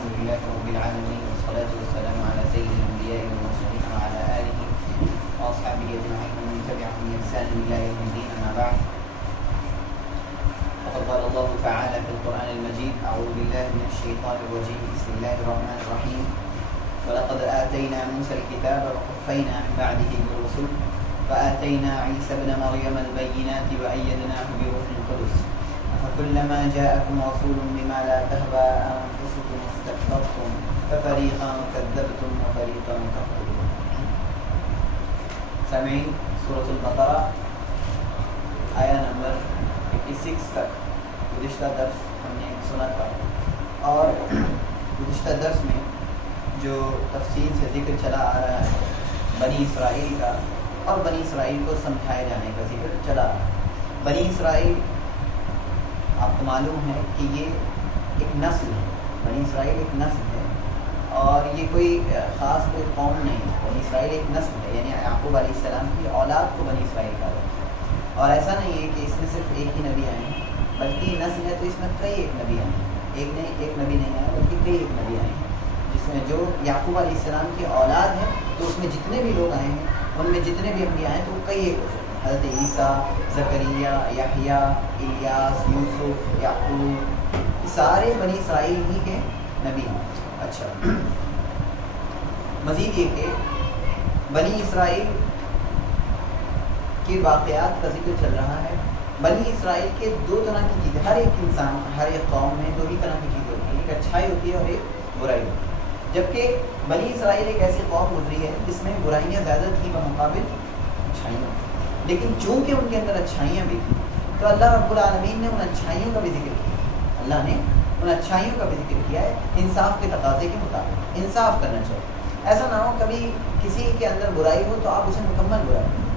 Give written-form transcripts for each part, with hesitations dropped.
الحمد لله رب العالمين والصلاة والسلام على سيد الأنبياء والمرسلين وعلى آله وأصحابه أجمعين ومن تبعهم بإحسان إلى يوم الدين. أما بعد، فقد قال الله تعالى في القرآن المجيد: أعوذ بالله من الشيطان الرجيم، بسم الله الرحمن الرحيم. ولقد آتينا موسى الكتاب وقفينا من بعده بالرسل وآتينا عيسى ابن مريم البينات وأيدناه بروح القدس فكلما جاءكم رسول بما لا تهوى أنفسكم استكبرتم ففريقا كذبتم وفريقا تقتلون. سامعین، سورۃ البقرہ آیا نمبر 86 تک گزشتہ درس ہم نے سنا تھا، اور گزشتہ درس میں جو تفصیل سے ذکر چلا آ رہا ہے بنی اسرائیل کا، اور بنی اسرائیل کو سمجھائے جانے کا ذکر چلا آ رہا ہے. بنی اسرائیل آپ کو معلوم ہے کہ یہ ایک نسل ہے. بنی اسرائیل ایک نسل ہے، اور یہ کوئی خاص کوئی قوم نہیں ہے. بنی اسرائیل ایک نسل ہے، یعنی یعقوب علیہ السلام کی اولاد کو بنی اسرائیل کہا جاتا ہے. اور ایسا نہیں ہے کہ اس میں صرف ایک ہی نبی آئے ہیں، بلکہ نسل ہے تو اس میں کئی ایک نبی آئے ہیں. ایک نبی نہیں آیا بلکہ کئی ایک نبی آئے ہیں، جس میں جو یعقوب علیہ السلام کی اولاد ہے تو اس میں جتنے بھی لوگ آئے ہیں، ان میں جتنے بھی انبیاء ہیں تو وہ کئی ایک ہو سکتے ہیں. حضرت عیسیٰ، زکریا، یحییٰ، الیاس، یوسف، یعقوب، یہ سارے بنی اسرائیل ہی کے نبی ہیں. اچھا، مزید یہ کہ بنی اسرائیل کے واقعات کا ذکر چل رہا ہے. بنی اسرائیل کے دو طرح کی چیزیں، ہر ایک انسان، ہر ایک قوم میں دو ہی طرح کی چیزیں ہوتی ہیں، ایک اچھائی ہوتی ہے اور ایک برائی ہوتی ہے. جبکہ بنی اسرائیل ایک ایسی قوم گزری ہے جس میں برائیاں زیادہ تھیں بمقابل اچھائیاں، لیکن چونکہ ان کے اندر اچھائیاں بھی تھیں تو اللہ رب العالمین نے ان اچھائیوں کا بھی ذکر کیا. اللہ نے ان اچھائیوں کا بھی ذکر کیا ہے انصاف کے تقاضے کے مطابق. انصاف کرنا چاہیے، ایسا نہ ہو کبھی کسی کے اندر برائی ہو تو آپ اسے مکمل برائی کریں،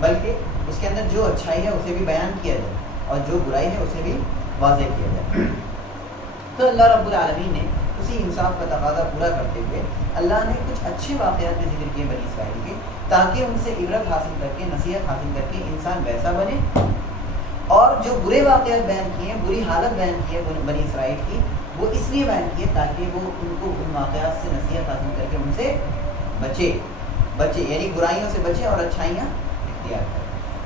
بلکہ اس کے اندر جو اچھائی ہے اسے بھی بیان کیا جائے اور جو برائی ہے اسے بھی واضح کیا جائے. تو اللہ رب العالمین نے اسی انصاف کا تقاضا پورا کرتے ہوئے اللہ نے کچھ اچھے واقعات بھی ذکر کیے بنی اسرائیل کے، تاکہ ان سے عبرت حاصل کر کے، نصیحت حاصل کر کے انسان ویسا بنے. اور جو برے واقعات بیان کیے ہیں، بری حالت بیان کی ہے بنی اسرائیل کی، وہ اس لیے بیان کی ہے تاکہ وہ ان کو ان واقعات سے نصیحت حاصل کر کے ان سے بچے، یعنی برائیوں سے بچے اور اچھائیاں اختیار کریں.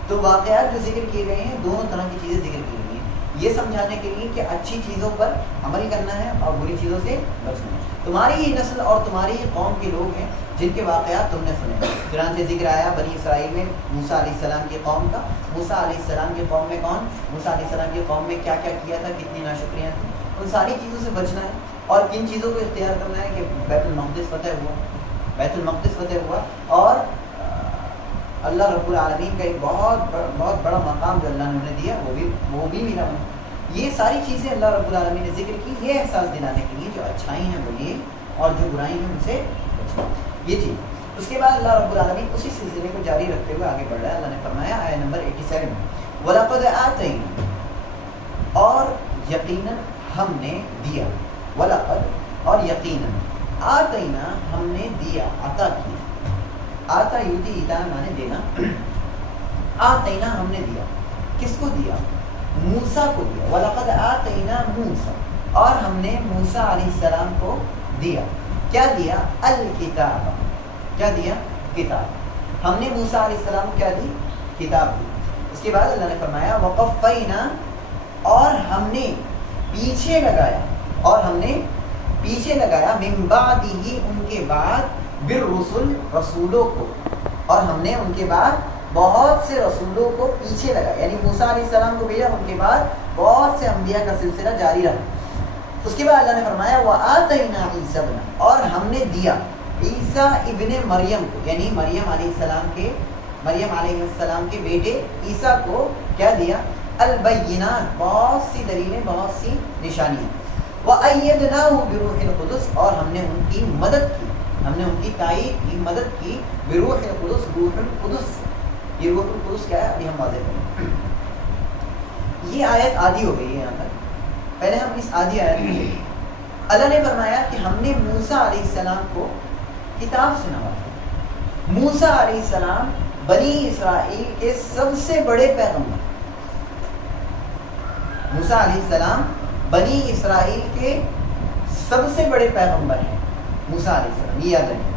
تو واقعات جو ذکر کیے گئے ہیں دونوں طرح کی چیزیں ذکر کی گئی ہیں، یہ سمجھانے کے لیے کہ اچھی چیزوں پر عمل کرنا ہے اور بری چیزوں سے بچنا ہے. تمہاری ہی نسل اور تمہاری ہی قوم کے لوگ ہیں جن کے واقعات تم نے سنے. چنانچہ ذکر آیا بنی اسرائیل میں موسیٰ علیہ السلام کی قوم کا. موسیٰ علیہ السلام کی قوم میں کون؟ موسیٰ علیہ السلام کی قوم میں کیا کیا کیا تھا، کتنی ناشکریاں تھیں. ان ساری چیزوں سے بچنا ہے اور کن چیزوں کو اختیار کرنا ہے کہ بیت المقدس فتح ہوا اور اللہ رب العالمین کا ایک بہت بڑا مقام جو اللہ نے انہیں دیا وہ بھی میرا بنا. یہ ساری چیزیں اللہ رب العالمین نے ذکر کی، یہ احساس دلانے کے لیے جو اچھائی ہیں وہ یہ اور جو برائی ہیں ان سے بچنا، یہ چیز. اس کے بعد اللہ رب العالمین اسی سلسلے کو جاری رکھتے ہوئے آگے بڑھ رہا ہے. اللہ نے فرمایا آیت نمبر 87 میں، وَلَقَدْ آتَيْنَا، اور یقیناً ہم نے دیا، وَلَقَدْ اور یقیناً، آتَيْنَا ہم نے دیا، عطا کیا. آتا یوتی ایتا مانے دینا. آتینا ہم نے دیا، کس کو دیا؟ موسیٰ کو دیا. وَلَقَدْ آتَيْنَا مُوسَىٰ، اور ہم نے موسیٰ علیہ السلام کو دیا. کیا دیا؟ الکتاب. کیا دیا؟ کتاب. ہم نے موسیٰ علیہ السلام کو کیا دی؟ کتاب دی. اس کے بعد اللہ نے فرمایا وَقَفَّيْنَا، اور ہم نے پیچھے لگایا مِن بَعْدِهِ، ان کے بعد، بالرسل، رسولوں کو، اور ہم نے ان کے بعد بہت سے رسولوں کو پیچھے لگا، یعنی موسیٰ علیہ السلام کو بھیجا، ان کے بعد بہت سے انبیاء کا سلسلہ جاری رہا. اس کے بعد اللہ نے فرمایا وَآتَيْنَا عِيسَىٰ ابْنَ، اور ہم نے دیا عیسیٰ ابن مریم کو، یعنی مریم علیہ السلام کے بیٹے عیسیٰ کو کیا دیا؟ البینات، بہت سی دلیلیں، بہت سی نشانیاں. وَأَيَّدْنَاهُ بِرُوحِ الْقُدُسِ، اور ہم نے ان کی مدد کی، ہم نے ان کی تائید کی، مدد کی، بروح القدس، روح القدس. یہ روح القدس کیا ہے ابھی ہم واضح کریں. یہ آیت آدھی ہو گئی ہے یہاں تک. پہلے ہم اس آدھی آیت میں دیکھیں. اللہ نے فرمایا کہ ہم نے موسیٰ علیہ السلام کو کتاب سے نوازا. موسیٰ علیہ السلام بنی اسرائیل کے سب سے بڑے پیغمبر. موسیٰ علیہ السلام بنی اسرائیل کے سب سے بڑے پیغمبر ہیں موسیٰ علیہ السلام، یہ یاد رکھیں۔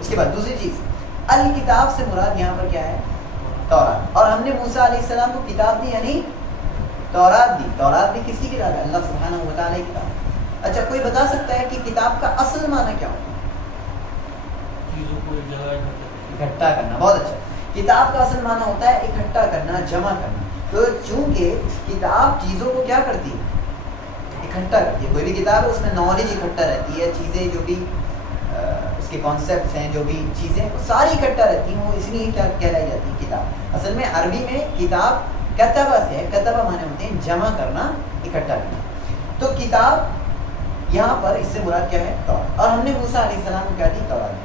اس کے بعد دوسری چیز، الکتاب سے مراد یہاں پر کیا ہے؟ تورات۔ اور ہم نے موسیٰ علیہ السلام کو کتاب دی، یعنی تورات دی۔ تورات بھی کس کی کتاب ہے؟ اللہ سبحانہ و تعالیٰ کی کتاب۔ اچھا کوئی بتا سکتا ہے کہ کتاب کا اصل معنی کیا ہوتا ہے؟ چیزوں کو ایک جگہ اکٹھا کرنا۔ بہت اچھا، کتاب کا اصل معنی ہوتا ہے اکٹھا کرنا، جمع کرنا۔ تو چونکہ کتاب چیزوں کو کیا کرتی ہے؟ اکٹھا کرتی ہے۔ کوئی بھی کتاب ہے اس میں نالج اکٹھا رہتی ہے، چیزیں جو بھی اس کے کانسیپٹس ہیں، جو بھی چیزیں وہ ساری اکٹھا رہتی ہیں، وہ اس لیے کیا کہلائی جاتی ہے؟ کتاب۔ اصل میں عربی میں کتاب کتبہ سے ہے، کتبہ معنی ہوتے ہیں جمع کرنا، اکٹھا کرنا۔ تو کتاب یہاں پر اس سے مراد کیا ہے؟ تورات۔ اور ہم نے موسیٰ علیہ السلام کو کیا دی؟ تورات۔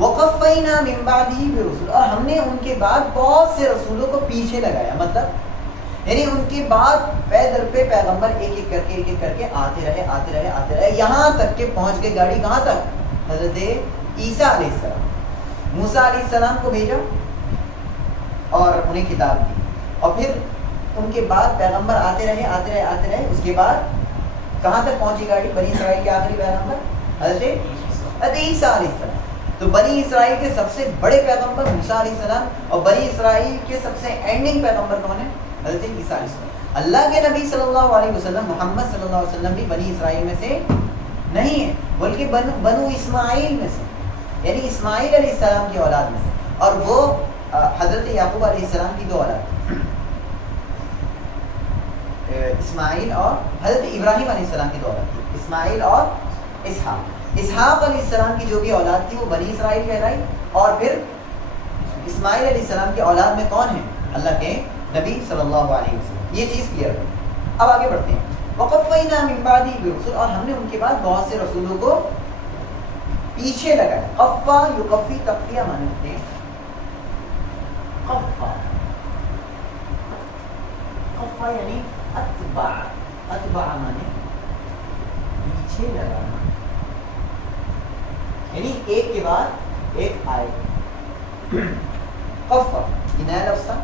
وقفینا من بعدہ برسل، اور ہم نے ان کے بعد بہت سے رسولوں کو پیچھے لگایا، مطلب یعنی ان کے بعد پے در پہ پیغمبر ایک ایک کر کے آتے رہے یہاں تک کہ پہنچ گئے گاڑی کہاں تک؟ حضرت عیسیٰ علیہ السلام۔ موسیٰ علیہ السلام کو بھیجا اور انہیں کتاب دی، اور پھر ان کے بعد پیغمبر آتے رہے۔ اس کے بعد کہاں تک پہنچی گاڑی؟ بنی اسرائیل کے آخری پیغمبر حضرت عیسیٰ علیہ السلام۔ تو بنی اسرائیل کے سب سے بڑے پیغمبر موسیٰ علیہ السلام، اور بنی اسرائیل کے سب سے اینڈنگ پیغمبر کون ہے؟ حضرت عیسیٰ علیہ السلام۔ اللہ کے نبی صلی اللہ علیہ وسلم، محمد صلی اللہ علیہ وسلم بھی بنی اسرائیل میں سے نہیں ہے، بلکہ بنو اسماعیل میں سے، یعنی اسماعیل علیہ السلام کی اولاد میں سے، اور وہ حضرت یعقوب علیہ السلام کی دو اولاد، اسماعیل اور حضرت ابراہیم علیہ السلام کی دو اولاد تھی، اسماعیل اور اسحاق علیہ السلام کی جو بھی اولاد تھی وہ بنی اسرائیل کہلائی۔ اور پھر اسماعیل علیہ السلام کی اولاد میں کون ہے؟ اللہ کے نبی صلی اللہ علیہ وسلم۔ یہ چیز کلیئر ہے۔ اب آگے بڑھتے ہیں۔ وقفینا من بعدہ برسل، اور ہم نے ان کے بعد بہت سے رسولوں کو پیچھے لگایا۔ قفا یقفی تقفیہ معنی ہوتے ہیں۔ قفا یعنی اتبع معنی پیچھے لگانا، یعنی ایک کے بعد ایک آئے۔ قفا یہ نیا لفظ تھا۔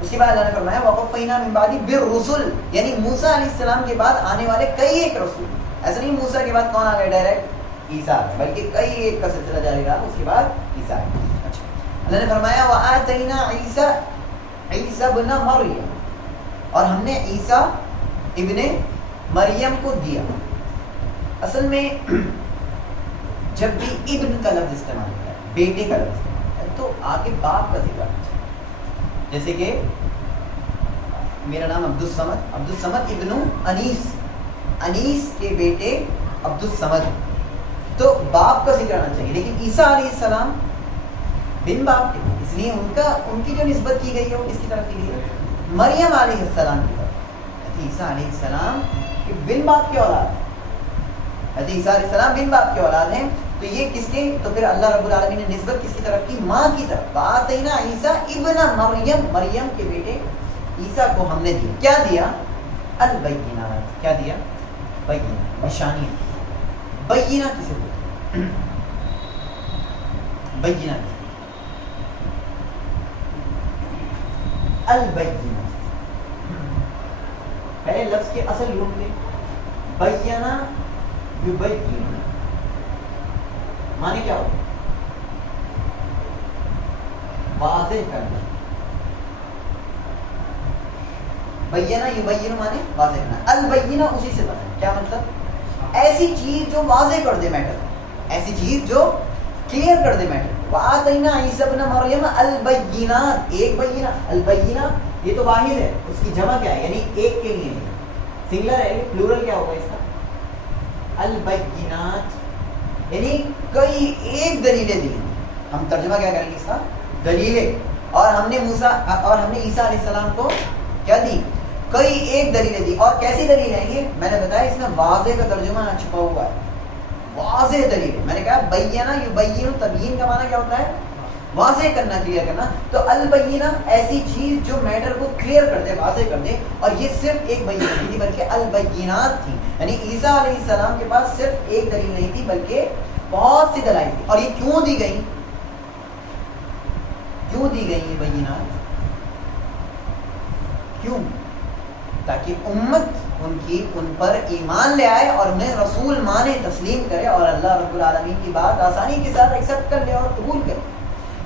اس کے بعد اللہ نے فرمایا وقفینا من بعدہ بالرسل، یعنی موسیٰ علیہ السلام کے بعد آنے والے کئی ایک رسول۔ ایسا نہیں موسیٰ کے بعد کون آ گئے ڈائریکٹ؟ عیسیٰ، بلکہ کئی ایک کا سلسلہ جاری رہا، اس کے بعد عیسیٰ۔ اچھا، اللہ نے فرمایا وآتینا عیسیٰ ابن مریم، اور ہم نے عیسیٰ ابن مریم کو دیا۔ اصل میں جب بھی ابن کا لفظ استعمال ہوتا ہے، بیٹے کا لفظ استعمال ہوتا ہے، تو آگے باپ کا ذکر ہوتا ہے۔ جیسے کہ میرا نام عبدالصمد ابن انیس کے بیٹے عبدالصمد، تو باپ کا ذکر آنا چاہیے، لیکن عیسیٰ علیہ السلام بن باپ کے، اس لیے ان کی جو نسبت کی گئی ہے وہ کس کی طرف کی گئی ہے؟ مریم علیہ السلام کی طرف۔ عیسیٰ علیہ السلام کے بن باپ کے اولاد ہیں، عیسیٰ علیہ السلام بن باپ کے اولاد ہیں، تو یہ کس کے؟ تو پھر اللہ رب العالمین نے نسبت کس کی طرف کی؟ ماں کی طرف۔ وآتینا عیسیٰ ابن مریم کے بیٹے عیسیٰ کو ہم نے دیا۔ کیا دیا؟ البینات۔ کیا دیا؟ بینہ، نشانیاں۔ بینہ کسے بولتے ہیں؟ بینہ البینہ، پہلے لفظ کے اصل ڈھونڈتے، بینہ یبین، معنی کیا ہوتا ہے؟ واضح کرنا۔ بینہ یبین معنی واضح کرنا، البینہ اسی سے بنا ہے۔ کیا مطلب؟ ایسی چیز جو واضح کر دے میٹر، ایسی چیز جو کلیئر کر دے میٹر۔ وآتینا عیسیٰ ابن مریم البینات، ایک بینہ، البینہ یہ تو واحد ہے، اس کی جمع کیا ہے؟ یعنی ایک کے لیے سنگلر ہے، پلورل کیا ہوگا اس کا؟ البینات، یعنی کئی ایک دلیلیں دی۔ ہم ترجمہ کیا کریں گے اس کا؟ دلیلیں۔ اور ہم نے عیسیٰ علیہ السلام کو کیا دی؟ کئی ایک دلیلیں دی۔ اور کیسی دلیل ہے یہ؟ میں نے بتایا اس میں واضح کا ترجمہ چھپا ہوا ہے، واضح دلیل۔ میں نے کہا بینہ یبین، تبیین کا معنی کیا ہوتا ہے؟ واضح کرنا، کلیئر کرنا۔ تو البینہ ایسی چیز جو میٹر کو کلیئر کر دے، واضح کر دے، اور یہ صرف ایک بینہ نہیں تھی بلکہ البینات تھی، یعنی عیسیٰ علیہ السلام کے پاس صرف ایک دلیل نہیں تھی بلکہ بہت سی دلائل تھی۔ اور یہ کیوں دی گئی؟ کیوں دی گئی یہ بینات؟ کیوں؟ تاکہ امت ان پر ایمان لے آئے اور انہیں رسول مانے، تسلیم کرے اور اللہ رب العالمین کی بات آسانی کے ساتھ ایکسیپٹ کر لے اور قبول کرے.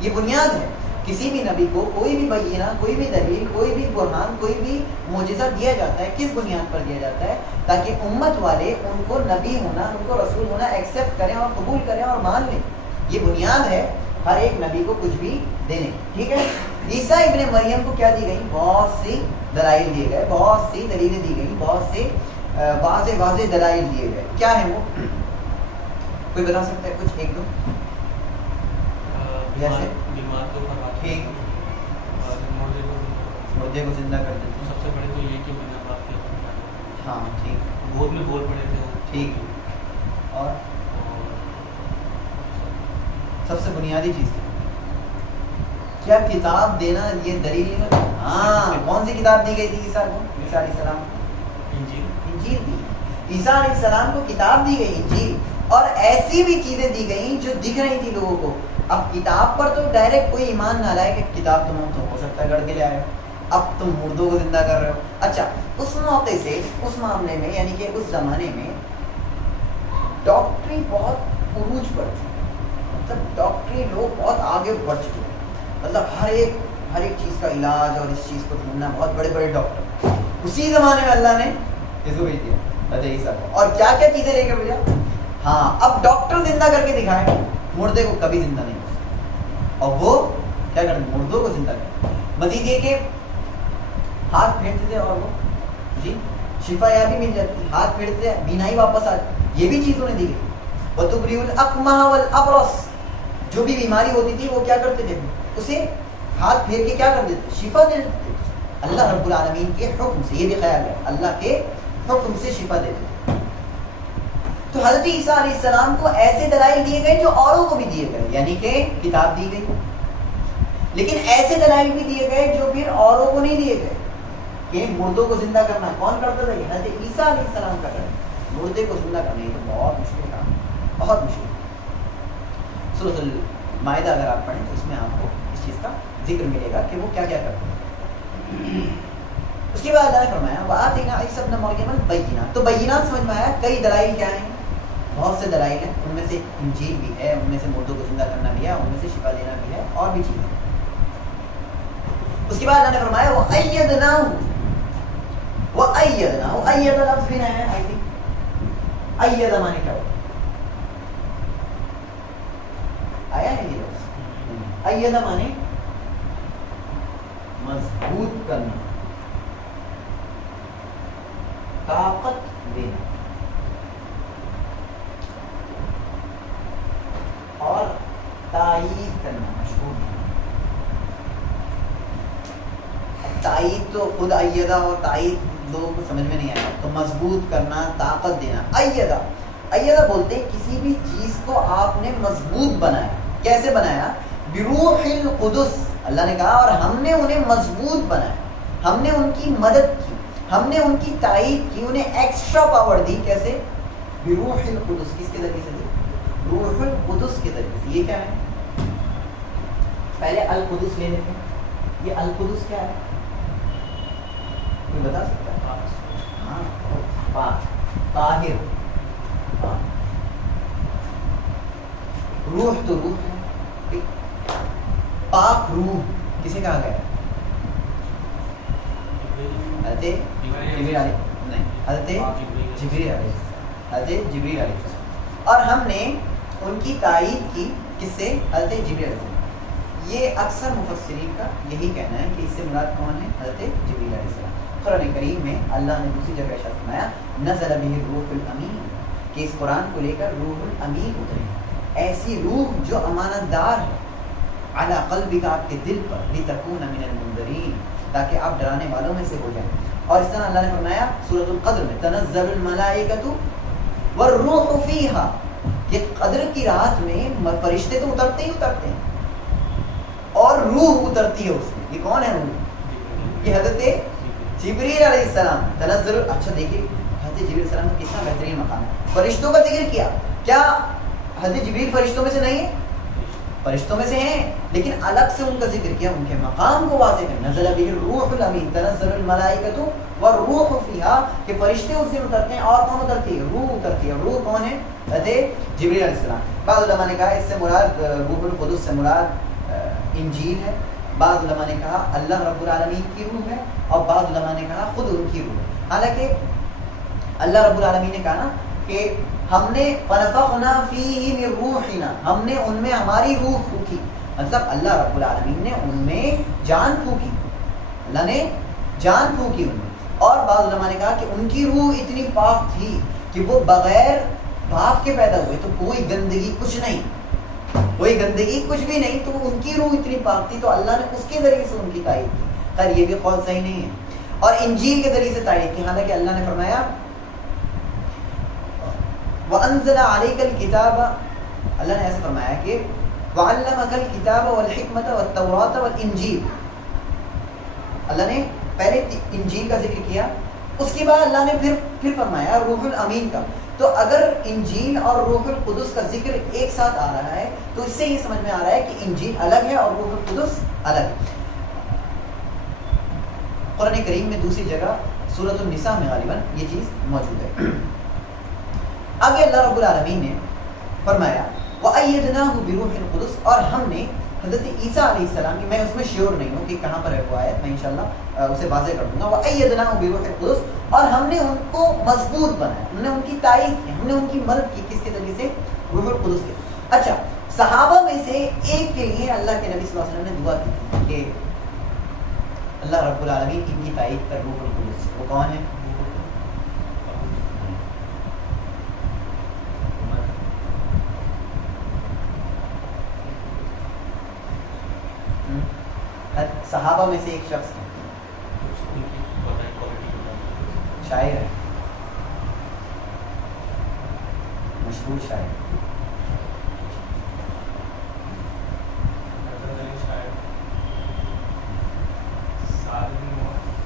یہ بنیاد ہے. کسی بھی نبی کو کوئی بھی بینہ، کوئی بھی دلیل، کوئی بھی برہان، کوئی بھی معجزہ دیا جاتا ہے، کس بنیاد پر دیا جاتا ہے؟ تاکہ امت والے ان کو نبی ہونا، ان کو رسول ہونا ایکسیپٹ کریں اور قبول کریں اور مان لیں. یہ بنیاد ہے ہر ایک نبی کو کچھ بھی دینے. ٹھیک ہے. عیسیٰ ابن مریم کو کیا دی گئی؟ بہت سی دلائل دیے گئے، بہت سی دلیلیں دی گئی، بہت سے واضح دلائل دیے گئے. کیا ہے وہ؟ کوئی بتا سکتا ہے کچھ ایک دو؟ جیسے ٹھیک، مردے کو زندہ کر دیتے. سب سے بڑے تو یہ کہ بنا باپ کے. ہاں ٹھیک. گود میں بول پڑے تھے. ٹھیک. اور سب سے بنیادی چیز کیا کتاب دینا؟ یہ دلیل نہیں. ہاں کون سی کتاب دی گئی تھی عیسیٰ کو؟ عیسیٰ علیہ السلام کو انجیل دی. عیسیٰ علیہ السلام کو کتاب دی گئی انجیل، اور ایسی بھی چیزیں دی گئیں جو دکھ رہی تھی لوگوں کو. اب کتاب پر تو ڈائریکٹ کوئی ایمان نہ لائے کہ کتاب تم ہو سکتا ہے گڑھ کے لے آئے، اب تم مردوں کو زندہ کر رہے ہو. اچھا اس موقع سے اس معاملے میں، یعنی کہ اس زمانے میں ڈاکٹری بہت عروج پر تھی. مطلب ڈاکٹری لوگ بہت آگے بڑھ چکے ہیں. مطلب ہر ایک چیز کا علاج اور اس چیز کو ڈھونڈنا، بہت بڑے بڑے ڈاکٹر. اسی زمانے میں اللہ نے کس کو بھیج دیا؟ حضرت عیسیٰ کو. اور کیا کیا چیزیں لے کر بھیجا؟ ہاں اب ڈاکٹر زندہ کر کے دکھائے، مردے کو کبھی زندہ نہیں ہو سکتا. اور وہ کیا کرتے؟ مردوں کو زندہ کرتے. مزید یہ کہ ہاتھ پھیرتے تھے اور وہ شفا یابی مل جاتی. ہاتھ پھیرتے بینائی واپس آ جاتی. یہ بھی چیز انہیں دی گئی. وَتُبْرِئُ الْأَكْمَحَ وَالْأَبْرَصَ، جو بھی بیماری ہوتی تھی وہ کیا کرتے تھے؟ اسے ہاتھ پھیر کے کیا کر دیتے؟ شفا دے دیتے تھے. اللہ رب العالمین کے حکم سے. یہ بھی خیال ہے اللہ کے حکم سے شفا دیتے تھے. تو حضرت عیسیٰ علیہ السلام کو ایسے دلائل دیے گئے جو اوروں کو بھی دیے گئے، یعنی کہ کتاب دی گئی، لیکن ایسے دلائل بھی دیے گئے جو پھر اوروں کو نہیں دیے گئے. کہ مردوں کو زندہ کرنا کون کرتا تھا؟ حضرت عیسیٰ علیہ السلام کا کرنا. مردے کو زندہ کرنا یہ تو بہت مشکل کام، بہت مشکل. سورۃ المائدہ اگر آپ پڑھیں تو اس میں آپ کو اس چیز کا ذکر ملے گا کہ وہ کیا کیا کرتے ہیں. اس کے بعد اللہ نے فرمایا وَآتَيْنَا عِیسَىٰ ابْنَ مَرْیَمَ الْبَیِّنَاتِ. تو بینات سمجھ میں آیا. کئی دلائل کیا ہیں؟ بہت سے دلائل ہیں. ان میں سے انجیل بھی ہے، ان میں سے مردوں کو زندہ کرنا بھی ہے، ان میں سے شفا دینا بھی ہے، اور بھی چیزیں. اس کے بعد اللہ نے فرمایا وَأَيَّدْنَاهُ. أَيَّدَ لفظ بھی ہے آئی تھنک. أَيَّدَ معنی کیا ہوتا آیا ہے یہ لفظ؟ أَيَّدَ معنی مضبوط کرنا، طاقت دینا، اور تائید کرنا، مشہور. تائید تو خود ایدہ اور تائید لوگوں کو سمجھ میں نہیں آیا. تو مضبوط کرنا، طاقت دینا. ایدہ بولتے ہیں کسی بھی چیز کو آپ نے مضبوط بنایا. کیسے بنایا؟ بروح القدس. اللہ نے کہا اور ہم نے انہیں مضبوط بنایا، ہم نے ان کی مدد کی، ہم نے ان کی تائید کی، انہیں ایکسٹرا پاور دی. کیسے؟ بروح القدس. کس کے ذریعے سے دی؟ روح القدس کے ذریعے سے. یہ کیا ہے؟ پہلے القدس لے لیتے ہیں. یہ القدس کیا ہے؟ کوئی بتا سکتا ہے؟ ہاں پاک، طاہر. روح تو روح ہے، پاک روح کسے کہا گیا؟ حضرت جبریل علیہ نہیں، حضرت جبریل علیہ السلام. اور ہم نے ان کی تائید کی. کس سے؟ حضرت جبریل علیہ السلام. یہ اکثر مفسرین کا یہی کہنا ہے کہ اس سے مراد کون ہے؟ حضرت جبریل علیہ السلام. قرآن کریم میں اللہ نے دوسری جگہ ارشاد فرمایا نزل به الروح الامین، کہ اس قرآن کو لے کر روح الامین اترے، ایسی روح جو امانت دار ہے، علی قلبک، آپ کے دل پر، لتکون من المنذرین، تاکہ آپ ڈرانے والوں میں سے ہو جائیں. اور اس طرح اللہ نے فرمایا سورۃ القدر میں تنزل الملائکۃ والروح فیہا، کہ قدر کی رات میں فرشتے تو اترتے ہی اترتے ہیں اور روح اترتی ہے اس میں. یہ کون ہے روح؟ یہ حضرت جبریل علیہ السلام. تنزل. اچھا دیکھیے حضرت جبریل علیہ السلام کا کتنا بہترین مقام ہے. فرشتوں کا ذکر کیا. کیا حضرت جبریل فرشتوں میں سے نہیں ہے؟ فرشتوں میں سے ہیں، لیکن الگ سے ان کا ذکر کیا، ان کے مقام کو واضح کر، نزل به الروح الامین تنزل الملائکۃ والروح فیہا، کہ فرشتے اس دن اترتے ہیں، اور کون اترتی ہے؟ روح اترتی ہے. روح کون ہے؟ حضرت جبریل علیہ السلام. بعض علماء نے کہا اس سے مراد روح القدس سے مراد انجیل ہے، بعض علماء نے کہا اللہ رب العالمین کی روح ہے، اور بعض علماء نے کہا خود ان کی روح. حالانکہ اللہ رب العالمین نے کہا نا کہ ہم نے فنفخنا فیہ من روحنا، ہم نے ان میں ہماری روح پھونکی، مطلب اللہ رب العالمین نے ان میں جان پھونکی، اللہ نے جان پھونکی ان میں. اور بعض علماء نے کہا کہ ان کی روح اتنی پاک تھی کہ وہ بغیر باپ کے پیدا ہوئے، تو کوئی گندگی کچھ نہیں، کوئی گندگی کچھ بھی نہیں، تو ان کی روح اتنی پاک تھی تو اللہ نے اس کے ذریعے سے ان کی تائید کی. خیر یہ بھی قول صحیح نہیں ہے. اور انجیل کے ذریعے سے تائید کی، حالانکہ اللہ نے فرمایا وَأَنزَلَ عَلَيْكَ الْكِتَابَ، اللہ نے ایسا فرمایا کہ وَعَلَّمَكَ الْكِتَابَ وَالْحِكْمَةَ وَالتَّوْرَاةَ وَالْإِنجِيلَ. اللہ نے پہلے انجیل کا ذکر کیا، اس کے بعد اللہ نے پھر فرمایا روح الامین کا. تو اگر انجیل اور روح القدس کا ذکر ایک ساتھ آ رہا ہے تو اس سے یہ سمجھ میں آ رہا ہے کہ انجیل الگ ہے اور روح القدس الگ ہے. قرآن کریم میں دوسری جگہ سورۃ النساء میں غالباً یہ چیز موجود ہے. آگے اللہ رب العالمین نے فرمایا وَأَيَّدْنَاهُ بِرُوحِ الْقُدُسِ، اور ہم نے حضرت عیسیٰ علیہ السلام کی، میں اس میں شیور نہیں ہوں کہ کہاں پر ہے وہ آیت، میں انشاءاللہ اسے واضح کر دوں گا. وَأَيَّدْنَاهُ بِرُوحِ الْقُدُسِ، اور ہم نے ان کو مضبوط بنایا، ہم نے ان کی تائید کی، ہم نے ان کی مدد کی. کس کے ذریعے سے؟ روح القدس کے. اچھا، صحابہ میں سے ایک کے لیے اللہ کے نبی صلی اللہ علیہ وسلم نے دعا کی تھی کہ اللہ رب العالمین ان کی تائید کر روح القدس. وہ کون ہے؟ صحابہ میں سے ایک شخص ہے، شاعر ہے، مشہور شاعر،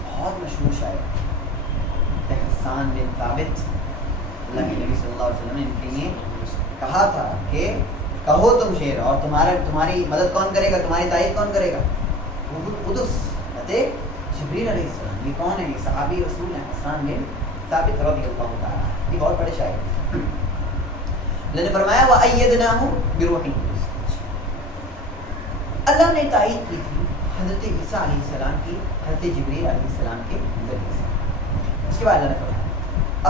بہت مشہور شاعر حسان بن ثابت. اللہ کے نبی صلی اللہ علیہ وسلم نے ان کے لیے کہا تھا کہ کہو تم شعر، اور تمہاری مدد کون کرے گا، تمہاری تائید کون کرے گا؟ روح القدس، جبریل علیہ السلام. یہ کون ہے؟ یہ صحابی رسول ہیں حسان بن ثابت رضی اللہ تعالیٰ، یہ بہت بڑے شاعر ہیں. اللہ نے فرمایا وَأَيَّدْنَاهُ بِرُوحِ الْقُدُسِ، اللہ نے تائید کی تھی حضرت عیسیٰ علیہ السلام کی حضرت جبریل علیہ السلام کے ذریعے سے. اس کے بعد اللہ نے فرمایا